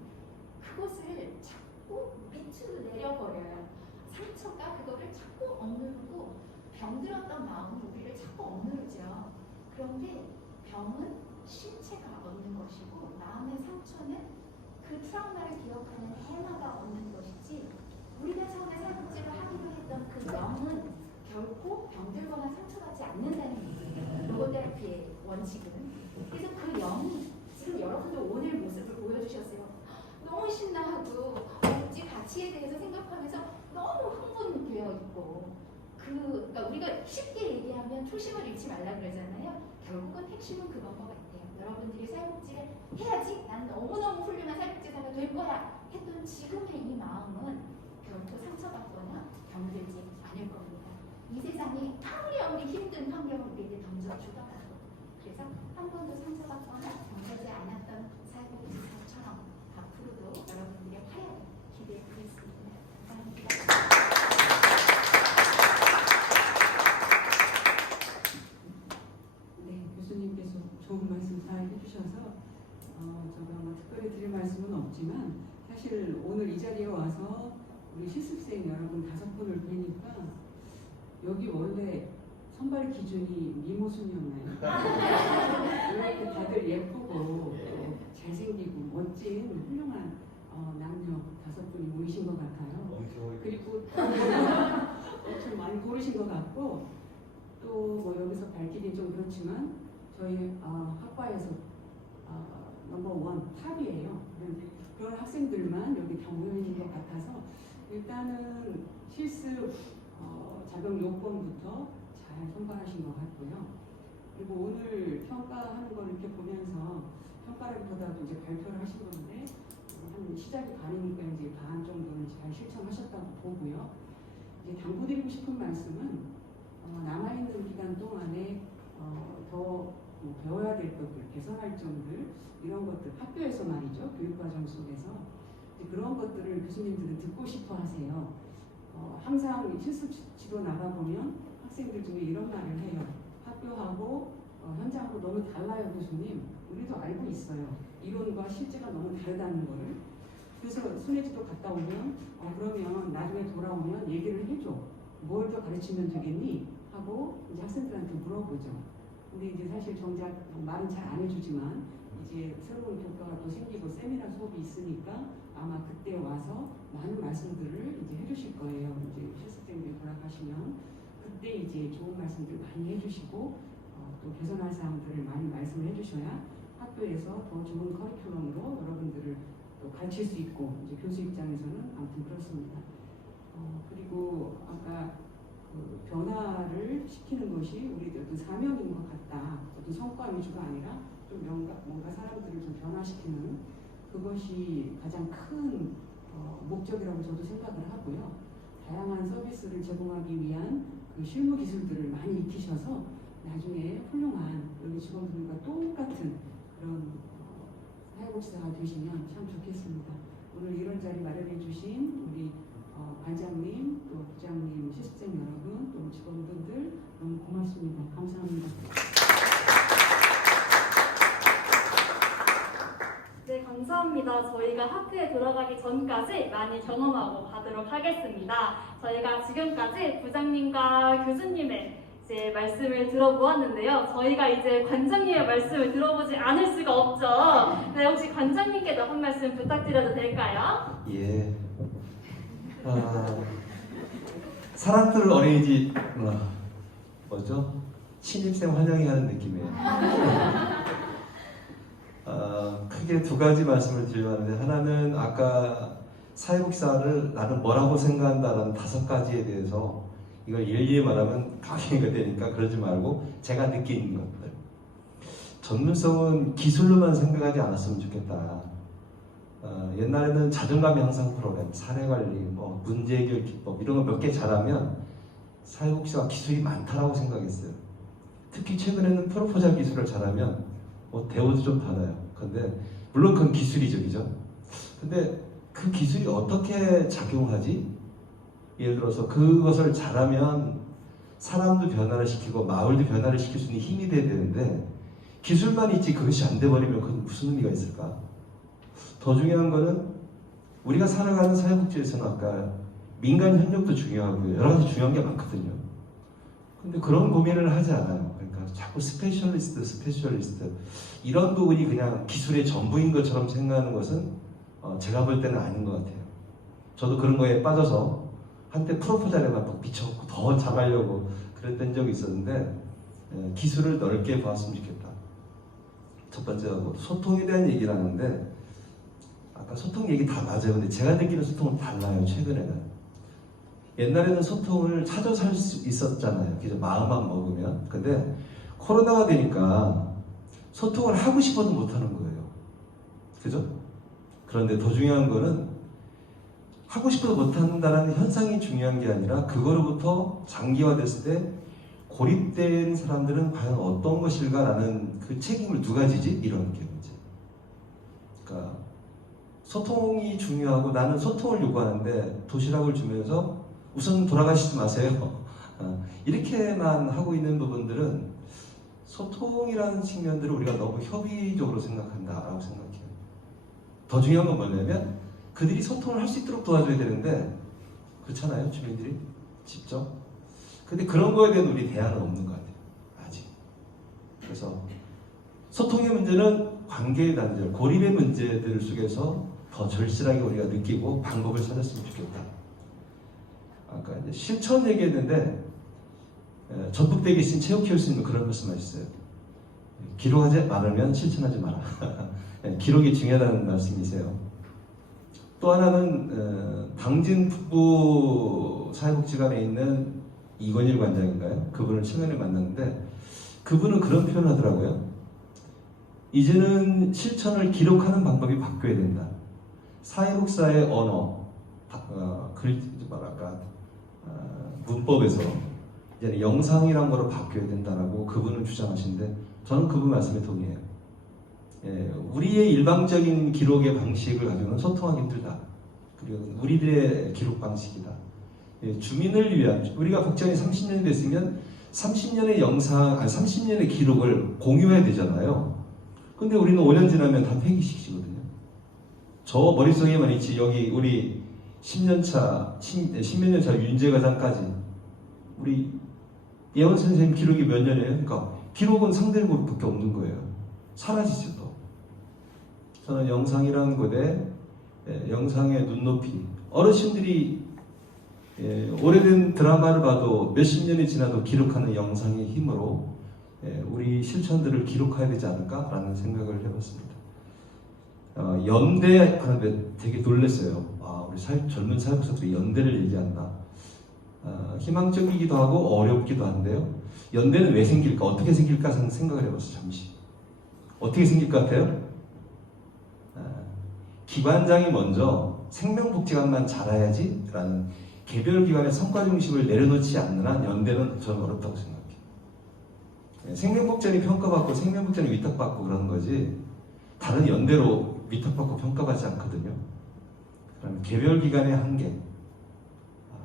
그것을 자꾸 밑으로 내려버려요. 상처가 그거를 자꾸 억누르고 병들었던 마음은 우리를 자꾸 억누르죠. 그런데 병은 신체가 얻는 것이고 마음의 상처는 그 트라우마를 기억하는 해마가 얻는 것이지, 우리가 처음에 사회복지를 하기로 했던 그 영은 결코 병들거나 상처받지 않는다는 얘기예요. 로고테라피의 원칙은. 그래서 그 영이 지금 여러분들 오늘 모습을 보여주셨어요. 너무 신나하고 어찌 같이 가치에 대해서 생각하면서 너무 흥분되어 있고 그러니까 우리가 쉽게 얘기하면 초심을 잃지 말라 그러잖아요. 결국은 핵심은 그건 것 같아요. 여러분들이 사회복지를 해야지 난 너무너무 훌륭한 사회복지사가 될 거야 했던 지금의 이 마음은 결코 상처받거나 병들지 않을 겁니다. 이 세상에 아무리 힘든 환경을 우리에게 던져주더라도 그래서 한 번도 상처받거나 병들지 않았던 사회복지사처럼 앞으로도 여러분들의 활약을 기대해 보겠습니다. 감사합니다. 네, 교수님께서 좋은 말씀 잘 해주셔서 제가 아마 특별히 드릴 말씀은 없지만 사실 오늘 이 자리에 와서 우리 실습생 여러분 5분을 뵈니까 여기 원래 선발 기준이 미모순이었나요? 왜 이렇게 다들 예쁘고 잘생기고 멋진 훌륭한 남녀 5분이 모이신 것 같아요. 그리고 엄청 많이 고르신 것 같고 또 뭐 여기서 밝히긴 좀 그렇지만 저희 학과에서 넘버 1 탑이에요. 그런 학생들만 여기 다 모여 있는 것 같아서 일단은 실습 자격 요건부터 잘 선발하신 것 같고요. 그리고 오늘 평가하는 걸 이렇게 보면서 평가라기보다도 이제 발표를 하신 건데 한 시작이 반이니까 이제 반 정도는 잘 실천하셨다고 보고요. 이제 당부드리고 싶은 말씀은 남아있는 기간 동안에 더 배워야 될 것들, 개선할 점들 이런 것들 학교에서 말이죠. 교육과정 속에서 그런 것들을 교수님들은 듣고 싶어 하세요. 항상 실습 지도 나가보면 학생들 중에 이런 말을 해요. 학교하고 현장하고 너무 달라요 교수님. 우리도 알고 있어요. 이론과 실제가 너무 다르다는 거를. 그래서 순회지도 갔다 오면 그러면 나중에 돌아오면 얘기를 해줘. 뭘 더 가르치면 되겠니? 하고 이제 학생들한테 물어보죠. 근데 이제 사실 정작 말은 잘 안 해주지만 이제 새로운 교과가 또 생기고 세미나 수업이 있으니까 아마 그때 와서 많은 말씀들을 이제 해주실 거예요. 이제 실습생들이 돌아가시면 그때 이제 좋은 말씀들 많이 해주시고 또 개선할 사항들을 많이 말씀을 해주셔야 학교에서 더 좋은 커리큘럼으로 여러분들을 또 가르칠 수 있고 이제 교수 입장에서는 아무튼 그렇습니다. 그리고 아까 그 변화를 시키는 것이 우리 어떤 사명인 것 같다. 어떤 성과 위주가 아니라 좀 뭔가 사람들을 좀 변화시키는 그것이 가장 큰 목적이라고 저도 생각을 하고요. 다양한 서비스를 제공하기 위한 그 실무 기술들을 많이 익히셔서 나중에 훌륭한 여기 직원들과 똑같은 그런 사회복지사가 되시면 참 좋겠습니다. 오늘 이런 자리 마련해 주신 우리 반장님, 또 부장님, 실습생 여러분, 또 직원분들 너무 고맙습니다. 감사합니다. 네, 감사합니다. 저희가 학교에 들어가기 전까지 많이 경험하고 가도록 하겠습니다. 저희가 지금까지 부장님과 교수님의 이제 말씀을 들어보았는데요. 저희가 이제 관장님의 말씀을 들어보지 않을 수가 없죠. 네, 혹시 관장님께도 한 말씀 부탁드려도 될까요? 예. 사랑들 어린이집 뭐죠? 신입생 환영회 하는 느낌이에요. 크게 2가지 말씀을 드리려고 하는데 하나는 아까 사회복지사를 나는 뭐라고 생각한다는 5가지에 대해서 이걸 일일이 말하면 강의가 되니까 그러지 말고 제가 느끼는 것들. 전문성은 기술로만 생각하지 않았으면 좋겠다. 옛날에는 자존감 향상 프로그램, 사례관리, 문제 해결 기법 이런 거 몇 개 잘하면 사회복지가 기술이 많다라고 생각했어요. 특히 최근에는 프로포잘 기술을 잘하면 대우도 좀 받아요. 근데 물론 그건 기술이죠, 그죠? 근데 그 기술이 어떻게 작용하지? 예를 들어서 그것을 잘하면 사람도 변화를 시키고 마을도 변화를 시킬 수 있는 힘이 돼야 되는데 기술만 있지 그것이 안 돼버리면 그건 무슨 의미가 있을까? 더 중요한 거는 우리가 살아가는 사회복지에서는 아까 민간 협력도 중요하고요. 여러 가지 중요한 게 많거든요. 근데 그런 고민을 하지 않아요. 그러니까 자꾸 스페셜리스트 이런 부분이 그냥 기술의 전부인 것처럼 생각하는 것은 제가 볼 때는 아닌 것 같아요. 저도 그런 거에 빠져서 한때 프로포잘에만 막 미쳐갖고 더 잘하려고 그랬던 적이 있었는데 기술을 넓게 봤으면 좋겠다. 첫 번째가 소통에 대한 얘기를 하는데 아까 아까 소통 얘기 다 맞아요. 근데 제가 느끼는 소통은 달라요. 최근에는. 옛날에는 소통을 찾아서 할 수 있었잖아요. 그죠? 마음만 먹으면. 근데 코로나가 되니까 소통을 하고 싶어도 못하는 거예요. 그죠? 그런데 더 중요한 거는 하고 싶어도 못한다는 현상이 중요한 게 아니라 그거로부터 장기화됐을 때 고립된 사람들은 과연 어떤 것일까라는 그 책임을 누가 지지? 이런 게 문제. 그러니까 소통이 중요하고 나는 소통을 요구하는데 도시락을 주면서 우선 돌아가시지 마세요. 이렇게만 하고 있는 부분들은 소통이라는 측면들을 우리가 너무 협의적으로 생각한다라고 생각해요. 더 중요한 건 뭐냐면 그들이 소통을 할 수 있도록 도와줘야 되는데 그렇잖아요. 주민들이 직접. 근데 그런 거에 대한 우리 대안은 없는 것 같아요. 아직. 그래서 소통의 문제는 관계의 단절, 고립의 문제들 속에서 더 절실하게 우리가 느끼고 방법을 찾았으면 좋겠다. 아까 이제 실천 얘기했는데 전북대에 계신 최욱희 교수님은 그런 말씀하셨어요. 기록하지 않으면 실천하지 마라. 기록이 중요하다는 말씀이세요. 또 하나는 당진 북부 사회복지관에 있는 이건일 관장인가요? 그분을 최근에 만났는데 그분은 그런 표현을 하더라고요. 이제는 실천을 기록하는 방법이 바뀌어야 된다. 사회복사의 언어, 문법에서 이제는 영상이란 거로 바뀌어야 된다라고 그분은 주장하시는데 저는 그분 말씀에 동의해요. 우리의 일방적인 기록의 방식을 가지고는 소통하기 힘들다. 그리고 우리들의 기록 방식이다. 주민을 위한, 우리가 복장이 30년이 됐으면 30년의 30년의 기록을 공유해야 되잖아요. 근데 우리는 5년 지나면 다 폐기시키거든요. 저 머릿속에만 있지, 여기 우리 10년차, 10몇 년 차 윤재 과장까지 우리 예원 선생님 기록이 몇 년이에요? 그러니까 기록은 상대적으로밖에 없는 거예요. 사라지죠 또. 저는 영상이라는 곳에 영상의 눈높이, 어르신들이 오래된 드라마를 봐도 몇십 년이 지나도 기록하는 영상의 힘으로 우리 실천들을 기록해야 되지 않을까라는 생각을 해봤습니다. 연대 하는데 되게 놀랐어요. 우리 젊은 사회복지사들이 연대를 얘기한다. 희망적이기도 하고 어렵기도 한데요. 연대는 왜 생길까? 어떻게 생길까 생각을 해봤어요. 잠시. 어떻게 생길 것 같아요? 기관장이 먼저 생명복지관만 잘해야지 라는 개별 기관의 성과 중심을 내려놓지 않는 한 연대는 저는 어렵다고 생각해요. 생명복지관이 평가받고 생명복지관이 위탁받고 그러는 거지 다른 연대로 위탁받고 평가받지 않거든요. 그러면 개별 기관의 한계,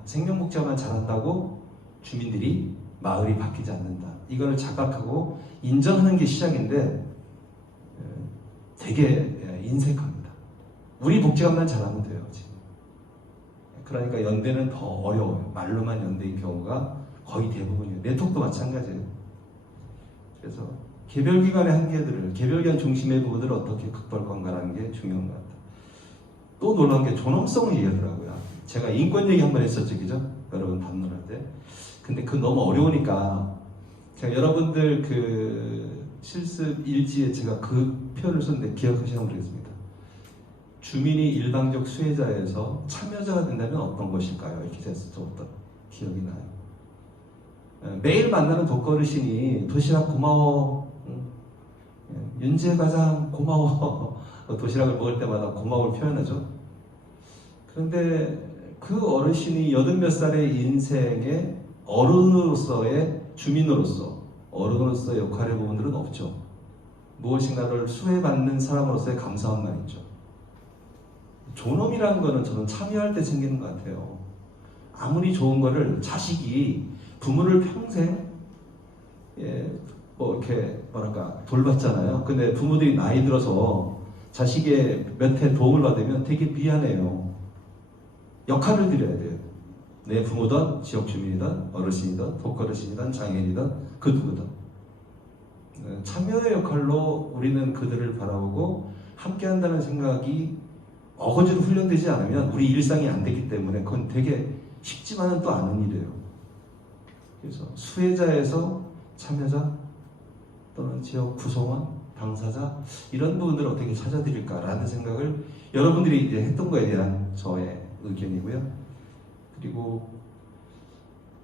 생명복지관만 잘한다고 주민들이 마을이 바뀌지 않는다. 이걸 자각하고 인정하는 게 시작인데 되게 인색합니다. 우리 복지관만 잘하면 돼요. 지금. 그러니까 연대는 더 어려워요. 말로만 연대인 경우가 거의 대부분이에요. 네트워크도 마찬가지예요. 그래서 개별기관의 한계들을, 개별기관 중심의 부분들을 어떻게 극복할 건가라는 게 중요한 것 같아요. 또 놀라운 게 존엄성을 얘기하더라고요. 제가 인권 얘기 한번 했었죠, 그죠? 여러분 담론할 때. 근데 그 너무 어려우니까 제가 여러분들 그 실습 일지에 제가 그 표현을 썼는데 기억하시나 모르겠습니다. 주민이 일방적 수혜자에서 참여자가 된다면 어떤 것일까요? 이렇게 했었던 기억이 나요. 매일 만나는 독거어르신이 도시락 고마워, 윤재 과장 고마워, 도시락을 먹을 때마다 고마움을 표현하죠. 그런데 그 어르신이 80몇 살의 인생에 어른으로서의 주민으로서 어른으로서의 역할의 부분들은 없죠. 무엇인가를 수혜받는 사람으로서의 감사함만 있죠. 존엄이라는 거는 저는 참여할 때 생기는 것 같아요. 아무리 좋은 거를 자식이 부모를 평생 이렇게 돌봤잖아요. 근데 부모들이 나이 들어서 자식의 몇 해 도움을 받으면 되게 미안해요. 역할을 드려야 돼요. 내 부모든 지역 주민이든 어르신이든 독거어르신이든 장애인이든 그 누구든 참여의 역할로 우리는 그들을 바라보고 함께한다는 생각이 어거지로 훈련되지 않으면 우리 일상이 안 되기 때문에 그건 되게 쉽지만은 또 않은 일이에요. 그래서 수혜자에서 참여자 또는 지역 구성원 당사자 이런 부분들을 어떻게 찾아드릴까라는 생각을 여러분들이 이제 했던 거에 대한 저의 의견이고요. 그리고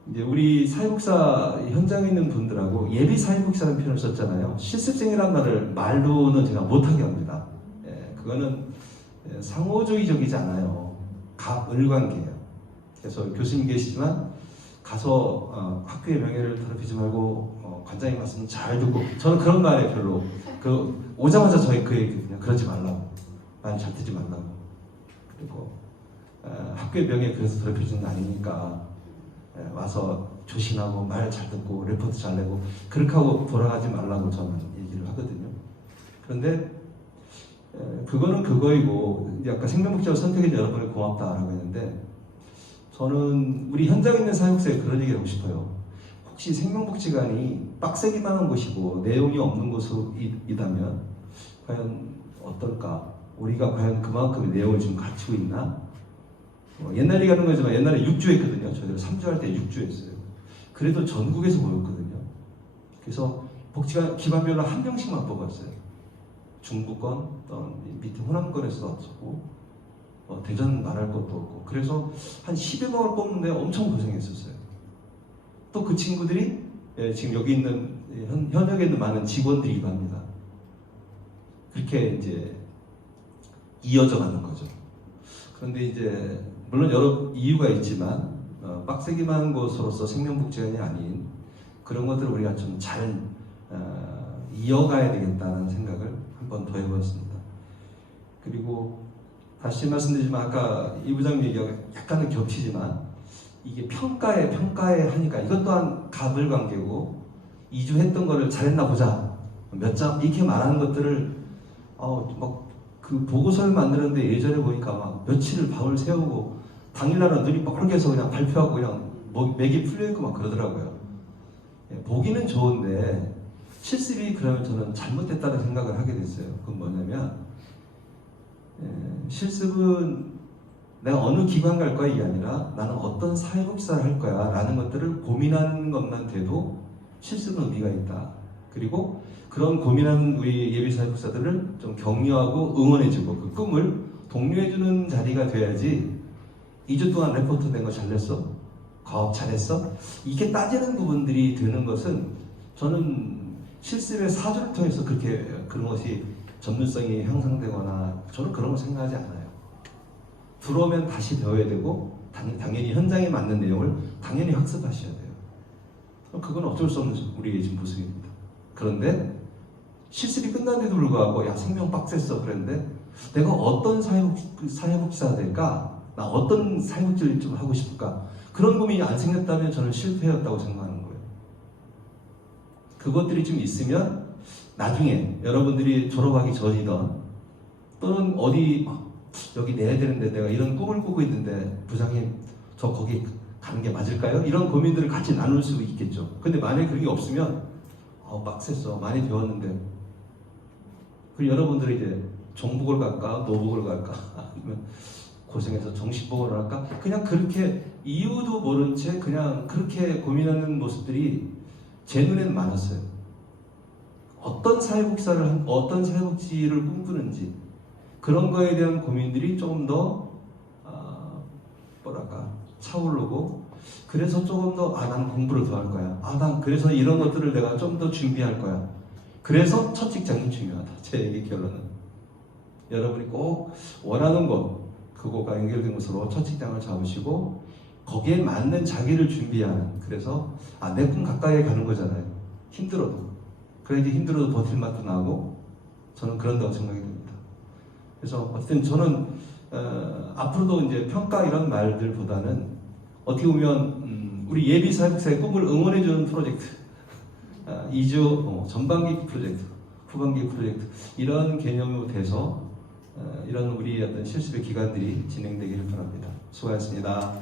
이제 우리 사회복사 현장에 있는 분들하고 예비 사회복사라는 표현을 썼잖아요. 실습생이라는 말을 말로는 제가 못하게 합니다. 그거는 상호주의적이지 않아요. 갑을관계예요. 그래서 교수님 계시지만 가서 학교의 명예를 더럽히지 말고 관장님 말씀 잘 듣고, 저는 그런 말에 별로 오자마자 저희 그 얘기거든요. 그러지 말라고, 말 잘 듣지 말라고. 그리고 학교의 명예 그래서 더럽혀지는 거 아니니까 와서 조심하고 말 잘 듣고 레포트 잘 내고 그렇게 하고 돌아가지 말라고 저는 얘기를 하거든요. 그런데 그거는 그거이고, 아까 생명복지로 선택해준 여러분이 고맙다라고 했는데, 저는 우리 현장에 있는 사회복사에 그런 얘기를 하고 싶어요. 혹시 생명복지관이 빡세기만 한 곳이고 내용이 없는 곳이라면 과연 어떨까? 우리가 과연 그만큼의 내용을 지금 갖추고 있나? 옛날 얘기하는 거지만 옛날에 6주 했거든요. 저희들 3주 할 때 6주 했어요. 그래도 전국에서 모였거든요. 그래서 복지관 기반별로 한 명씩만 뽑았어요. 중부권, 또 밑에 호남권에서도 없었고, 대전 말할 것도 없고, 그래서 한 10여 명을 뽑는데 엄청 고생했었어요. 또 그 친구들이 지금 여기 있는 현역에 있는 많은 직원들이기도 합니다. 그렇게 이제 이어져 가는 거죠. 그런데 이제 물론 여러 이유가 있지만 빡세기만 한 곳으로서 생명복지관이 아닌 그런 것들을 우리가 좀 잘 이어가야 되겠다는 생각을 한번 더 해봤습니다. 그리고 다시 말씀드리지만 아까 이 부장님 얘기가 약간은 겹치지만 이게 평가에 하니까 이것 또한 갑을관계고 2주 했던 거를 잘했나 보자 몇 점 이렇게 말하는 것들을 막 그 보고서를 만드는데 예전에 보니까 막 며칠을 밤을 새우고 당일날은 눈이 뻘개서 그냥 발표하고 그냥 맥이 풀려있고 막 그러더라고요. 보기는 좋은데 실습이 그러면 저는 잘못됐다는 생각을 하게 됐어요. 그건 뭐냐면 실습은 내가 어느 기관 갈 거야 이게 아니라 나는 어떤 사회복지사를 할 거야 라는 것들을 고민하는 것만 돼도 실습은 의미가 있다. 그리고 그런 고민하는 우리 예비 사회복지사들을 좀 격려하고 응원해주고 그 꿈을 독려해주는 자리가 돼야지 2주 동안 레포트 낸 거 잘 냈어? 과업 잘했어? 이게 따지는 부분들이 되는 것은 저는 실습의 사주를 통해서 그런 것이 전문성이 향상되거나 저는 그런 거 생각하지 않아요. 들어오면 다시 배워야 되고 당연히 현장에 맞는 내용을 당연히 학습하셔야 돼요. 그건 어쩔 수 없는 우리의 지금 모습입니다. 그런데 실습이 끝났는데도 불구하고 야 생명 빡셌어 그랬는데 내가 어떤 사회복지사가 될까? 나 어떤 사회복지를 좀 하고 싶을까? 그런 고민이 안 생겼다면 저는 실패였다고 생각하는 거예요. 그것들이 좀 있으면 나중에 여러분들이 졸업하기 전이던 또는 어디 여기 내야 되는데 내가 이런 꿈을 꾸고 있는데 부장님 저 거기 가는 게 맞을까요? 이런 고민들을 같이 나눌 수 있겠죠. 근데 만약에 그게 없으면 빡셌어 많이 배웠는데 그리고 여러분들이 이제 종복을 갈까 노복을 갈까 아니면 고생해서 정식복을 할까 그냥 그렇게 이유도 모른 채 그냥 그렇게 고민하는 모습들이 제 눈에는 많았어요. 어떤 사회복지를 꿈꾸는지 그런 거에 대한 고민들이 조금 더 차오르고 그래서 조금 더 난 공부를 더 할 거야. 난 그래서 이런 것들을 내가 좀 더 준비할 거야. 그래서 첫 직장이 중요하다. 제 얘기 결론은 여러분이 꼭 원하는 그거가 연결된 것으로 첫 직장을 잡으시고 거기에 맞는 자기를 준비하는 그래서 내 꿈 가까이 가는 거잖아요. 힘들어도 그래야지 힘들어도 버틸 맛도 나고 저는 그런다고 생각이 됩니다. 그래서 어쨌든 저는 앞으로도 이제 평가 이런 말들보다는 어떻게 보면 우리 예비 사회복사의 꿈을 응원해주는 프로젝트 2주 전반기 프로젝트 후반기 프로젝트 이런 개념으로 돼서 이런 우리 어떤 실습의 기간들이 진행되기를 바랍니다. 수고하셨습니다.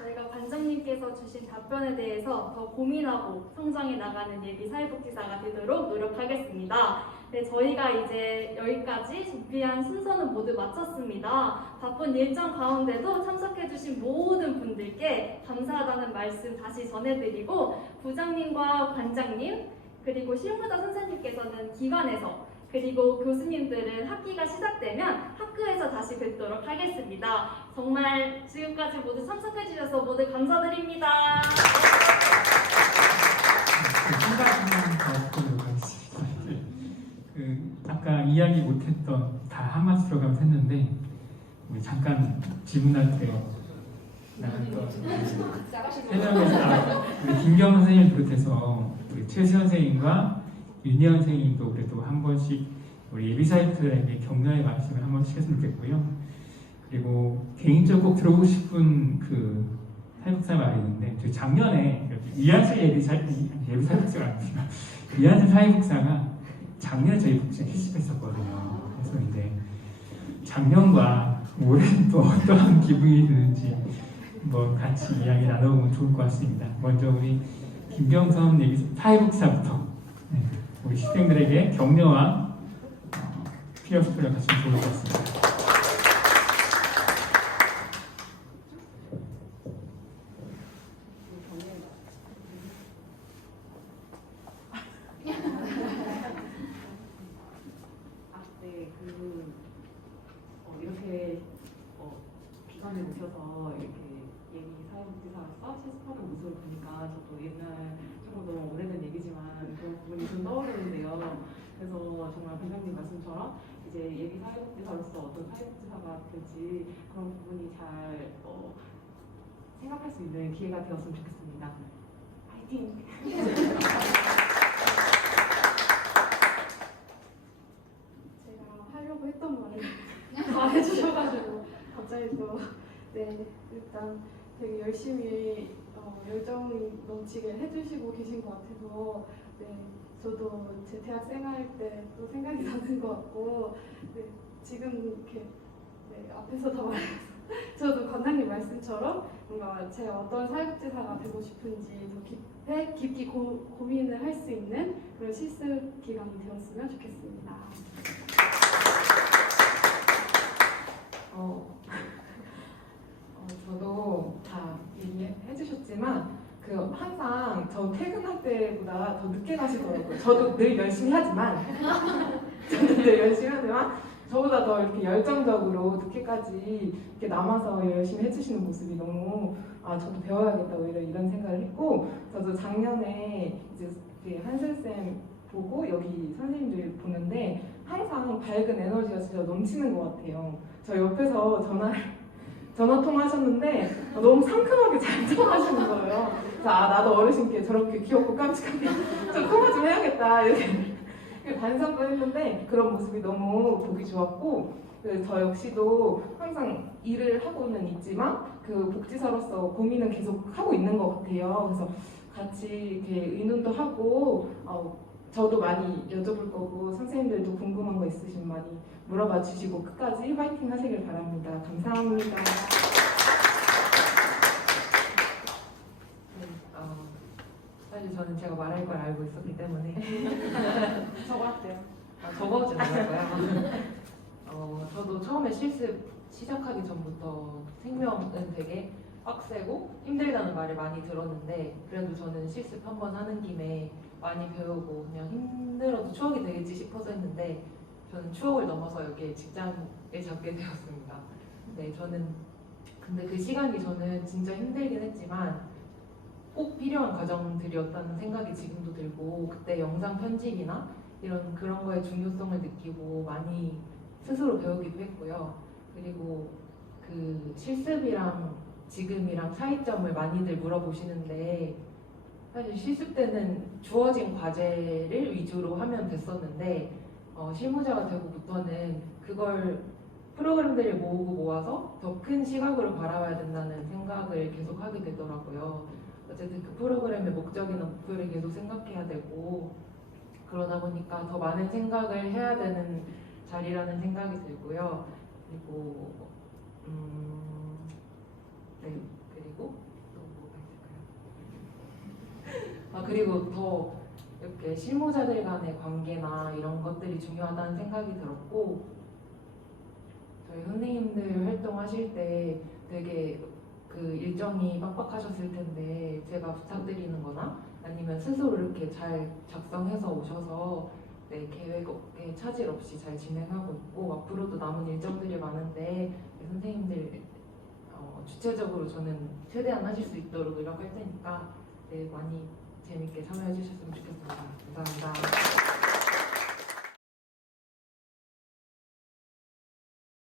저희가 관장님께서 주신 답변에 대해서 더 고민하고 성장해 나가는 예비 사회복지사가 되도록 노력하겠습니다. 네, 저희가 이제 여기까지 준비한 순서는 모두 마쳤습니다. 바쁜 일정 가운데도 참석해주신 모든 분들께 감사하다는 말씀 다시 전해드리고 부장님과 관장님 그리고 실무자 선생님께서는 기관에서 그리고 교수님들은 학기가 시작되면 학교에서 다시 뵙도록 하겠습니다. 정말 지금까지 모두 참석해주셔서 모두 감사드립니다. 한 가지만 더 드리도록 하겠습니다. 아까 이야기 못했던 다 한 마디 들어가면서 했는데 우리 잠깐 질문할 때 나갔던 해명에서 우리 김경 선생님 비롯해서 우리 최수현 선생님과 윤혜원 선생님도 그래도 한 번씩 우리 예비사회부들에게 격려의 말씀을 한 번씩 했으면 좋겠고요. 그리고 개인적으로 꼭 들어보고 싶은 그 사회복사 말이 있는데 저 작년에 이한슬 예비사회복사가 아닙니다. 이한슬 사회복사가 작년에 저희 복지에 실습했었거든요. 그래서 이제 작년과 올해는 또 어떠한 기분이 드는지 한번 같이 이야기 나눠보면 좋을 것 같습니다. 먼저 우리 김경선 사회복사부터 우리 학생들에게 격려와 피어 스토리를 같이 좋을 것 같습니다. 이렇게 기관에 오셔서 이렇게 예비 사회복지사로서 실습하는 모습을 보니까 저도 옛날 조금 너무 오래된 얘기지만 그런 부분이 좀 떠오르는데요. 그래서 정말 관장님 말씀처럼 이제 예비 사회복지사로서 어떤 사회복지사가 될지 그런 부분이 잘 생각할 수 있는 기회가 되었으면 좋겠습니다. 파이팅! 제가 하려고 했던 말을 다 해주셔가지고 갑자기 또 일단 되게 열심히 열정이 넘치게 해주시고 계신 것 같아서 저도 제 대학 생활 때 또 생각이 나는 것 같고 지금 이렇게 앞에서 다 말해서 저도 관장님 말씀처럼 뭔가 제가 어떤 사회복지사가 되고 싶은지 더 깊이 고민을 할 수 있는 그런 실습 기간이 되었으면 좋겠습니다. 저도 다 얘기해 주셨지만 항상 저 퇴근할 때보다 더 늦게 가시더라고요. 저도 늘 열심히 하지만 저보다 더 이렇게 열정적으로 늦게까지 이렇게 남아서 열심히 해주시는 모습이 너무 저도 배워야겠다 오히려 이런 생각을 했고 저도 작년에 이제 한슬쌤 보고 여기 선생님들 보는데 항상 밝은 에너지가 진짜 넘치는 것 같아요. 저 옆에서 전화 통화하셨는데 너무 상큼하게 잘 통화하시는 거예요. 그래서 나도 어르신께 저렇게 귀엽고 깜찍하게 좀 통화 좀 해야겠다 이렇게 반성도 했는데 그런 모습이 너무 보기 좋았고 저 역시도 항상 일을 하고는 있지만 그 복지사로서 고민은 계속 하고 있는 것 같아요. 그래서 같이 이렇게 의논도 하고 저도 많이 여쭤볼 거고 선생님들도 궁금한 거 있으시면 많이 물어봐 주시고 끝까지 화이팅 하시길 바랍니다. 감사합니다. 사실 저는 제가 말할 걸 알고 있었기 때문에 저거 할게요. 저거 좀 말할까요? 저도 처음에 실습 시작하기 전부터 생명은 되게 빡세고 힘들다는 말을 많이 들었는데 그래도 저는 실습 한번 하는 김에 많이 배우고 그냥 힘들어도 추억이 되겠지 싶어서 했는데 저는 추억을 넘어서 여기 직장을 잡게 되었습니다. 저는 근데 그 시간이 저는 진짜 힘들긴 했지만 꼭 필요한 과정들이었다는 생각이 지금도 들고 그때 영상 편집이나 그런 거의 중요성을 느끼고 많이 스스로 배우기도 했고요. 그리고 그 실습이랑 지금이랑 차이점을 많이들 물어보시는데 사실 실습 때는 주어진 과제를 위주로 하면 됐었는데 실무자가 되고부터는 그걸 프로그램들을 모아서 더 큰 시각으로 바라봐야 된다는 생각을 계속 하게 되더라고요. 어쨌든 그 프로그램의 목적이나 목표를 계속 생각해야 되고 그러다 보니까 더 많은 생각을 해야 되는 자리라는 생각이 들고요. 그리고 그리고 또 뭐가 있을까요? 그리고 더 이렇게 이렇게 실무자들 간의 관계나 이런 것들이 중요하다는 생각이 들었고, 저희 선생님들 활동하실 때 되게 그 일정이 빡빡하셨을 텐데 제가 부탁드리는 거나 아니면 스스로 이렇게 잘 작성해서 오셔서 계획에 차질 없이 잘 진행하고 있고, 앞으로도 남은 일정들이 많은데 선생님들 주체적으로 저는 최대한 하실 수 있도록 노력할 테니까 많이 재밌게 참여해 주셨으면 좋겠습니다. 감사합니다.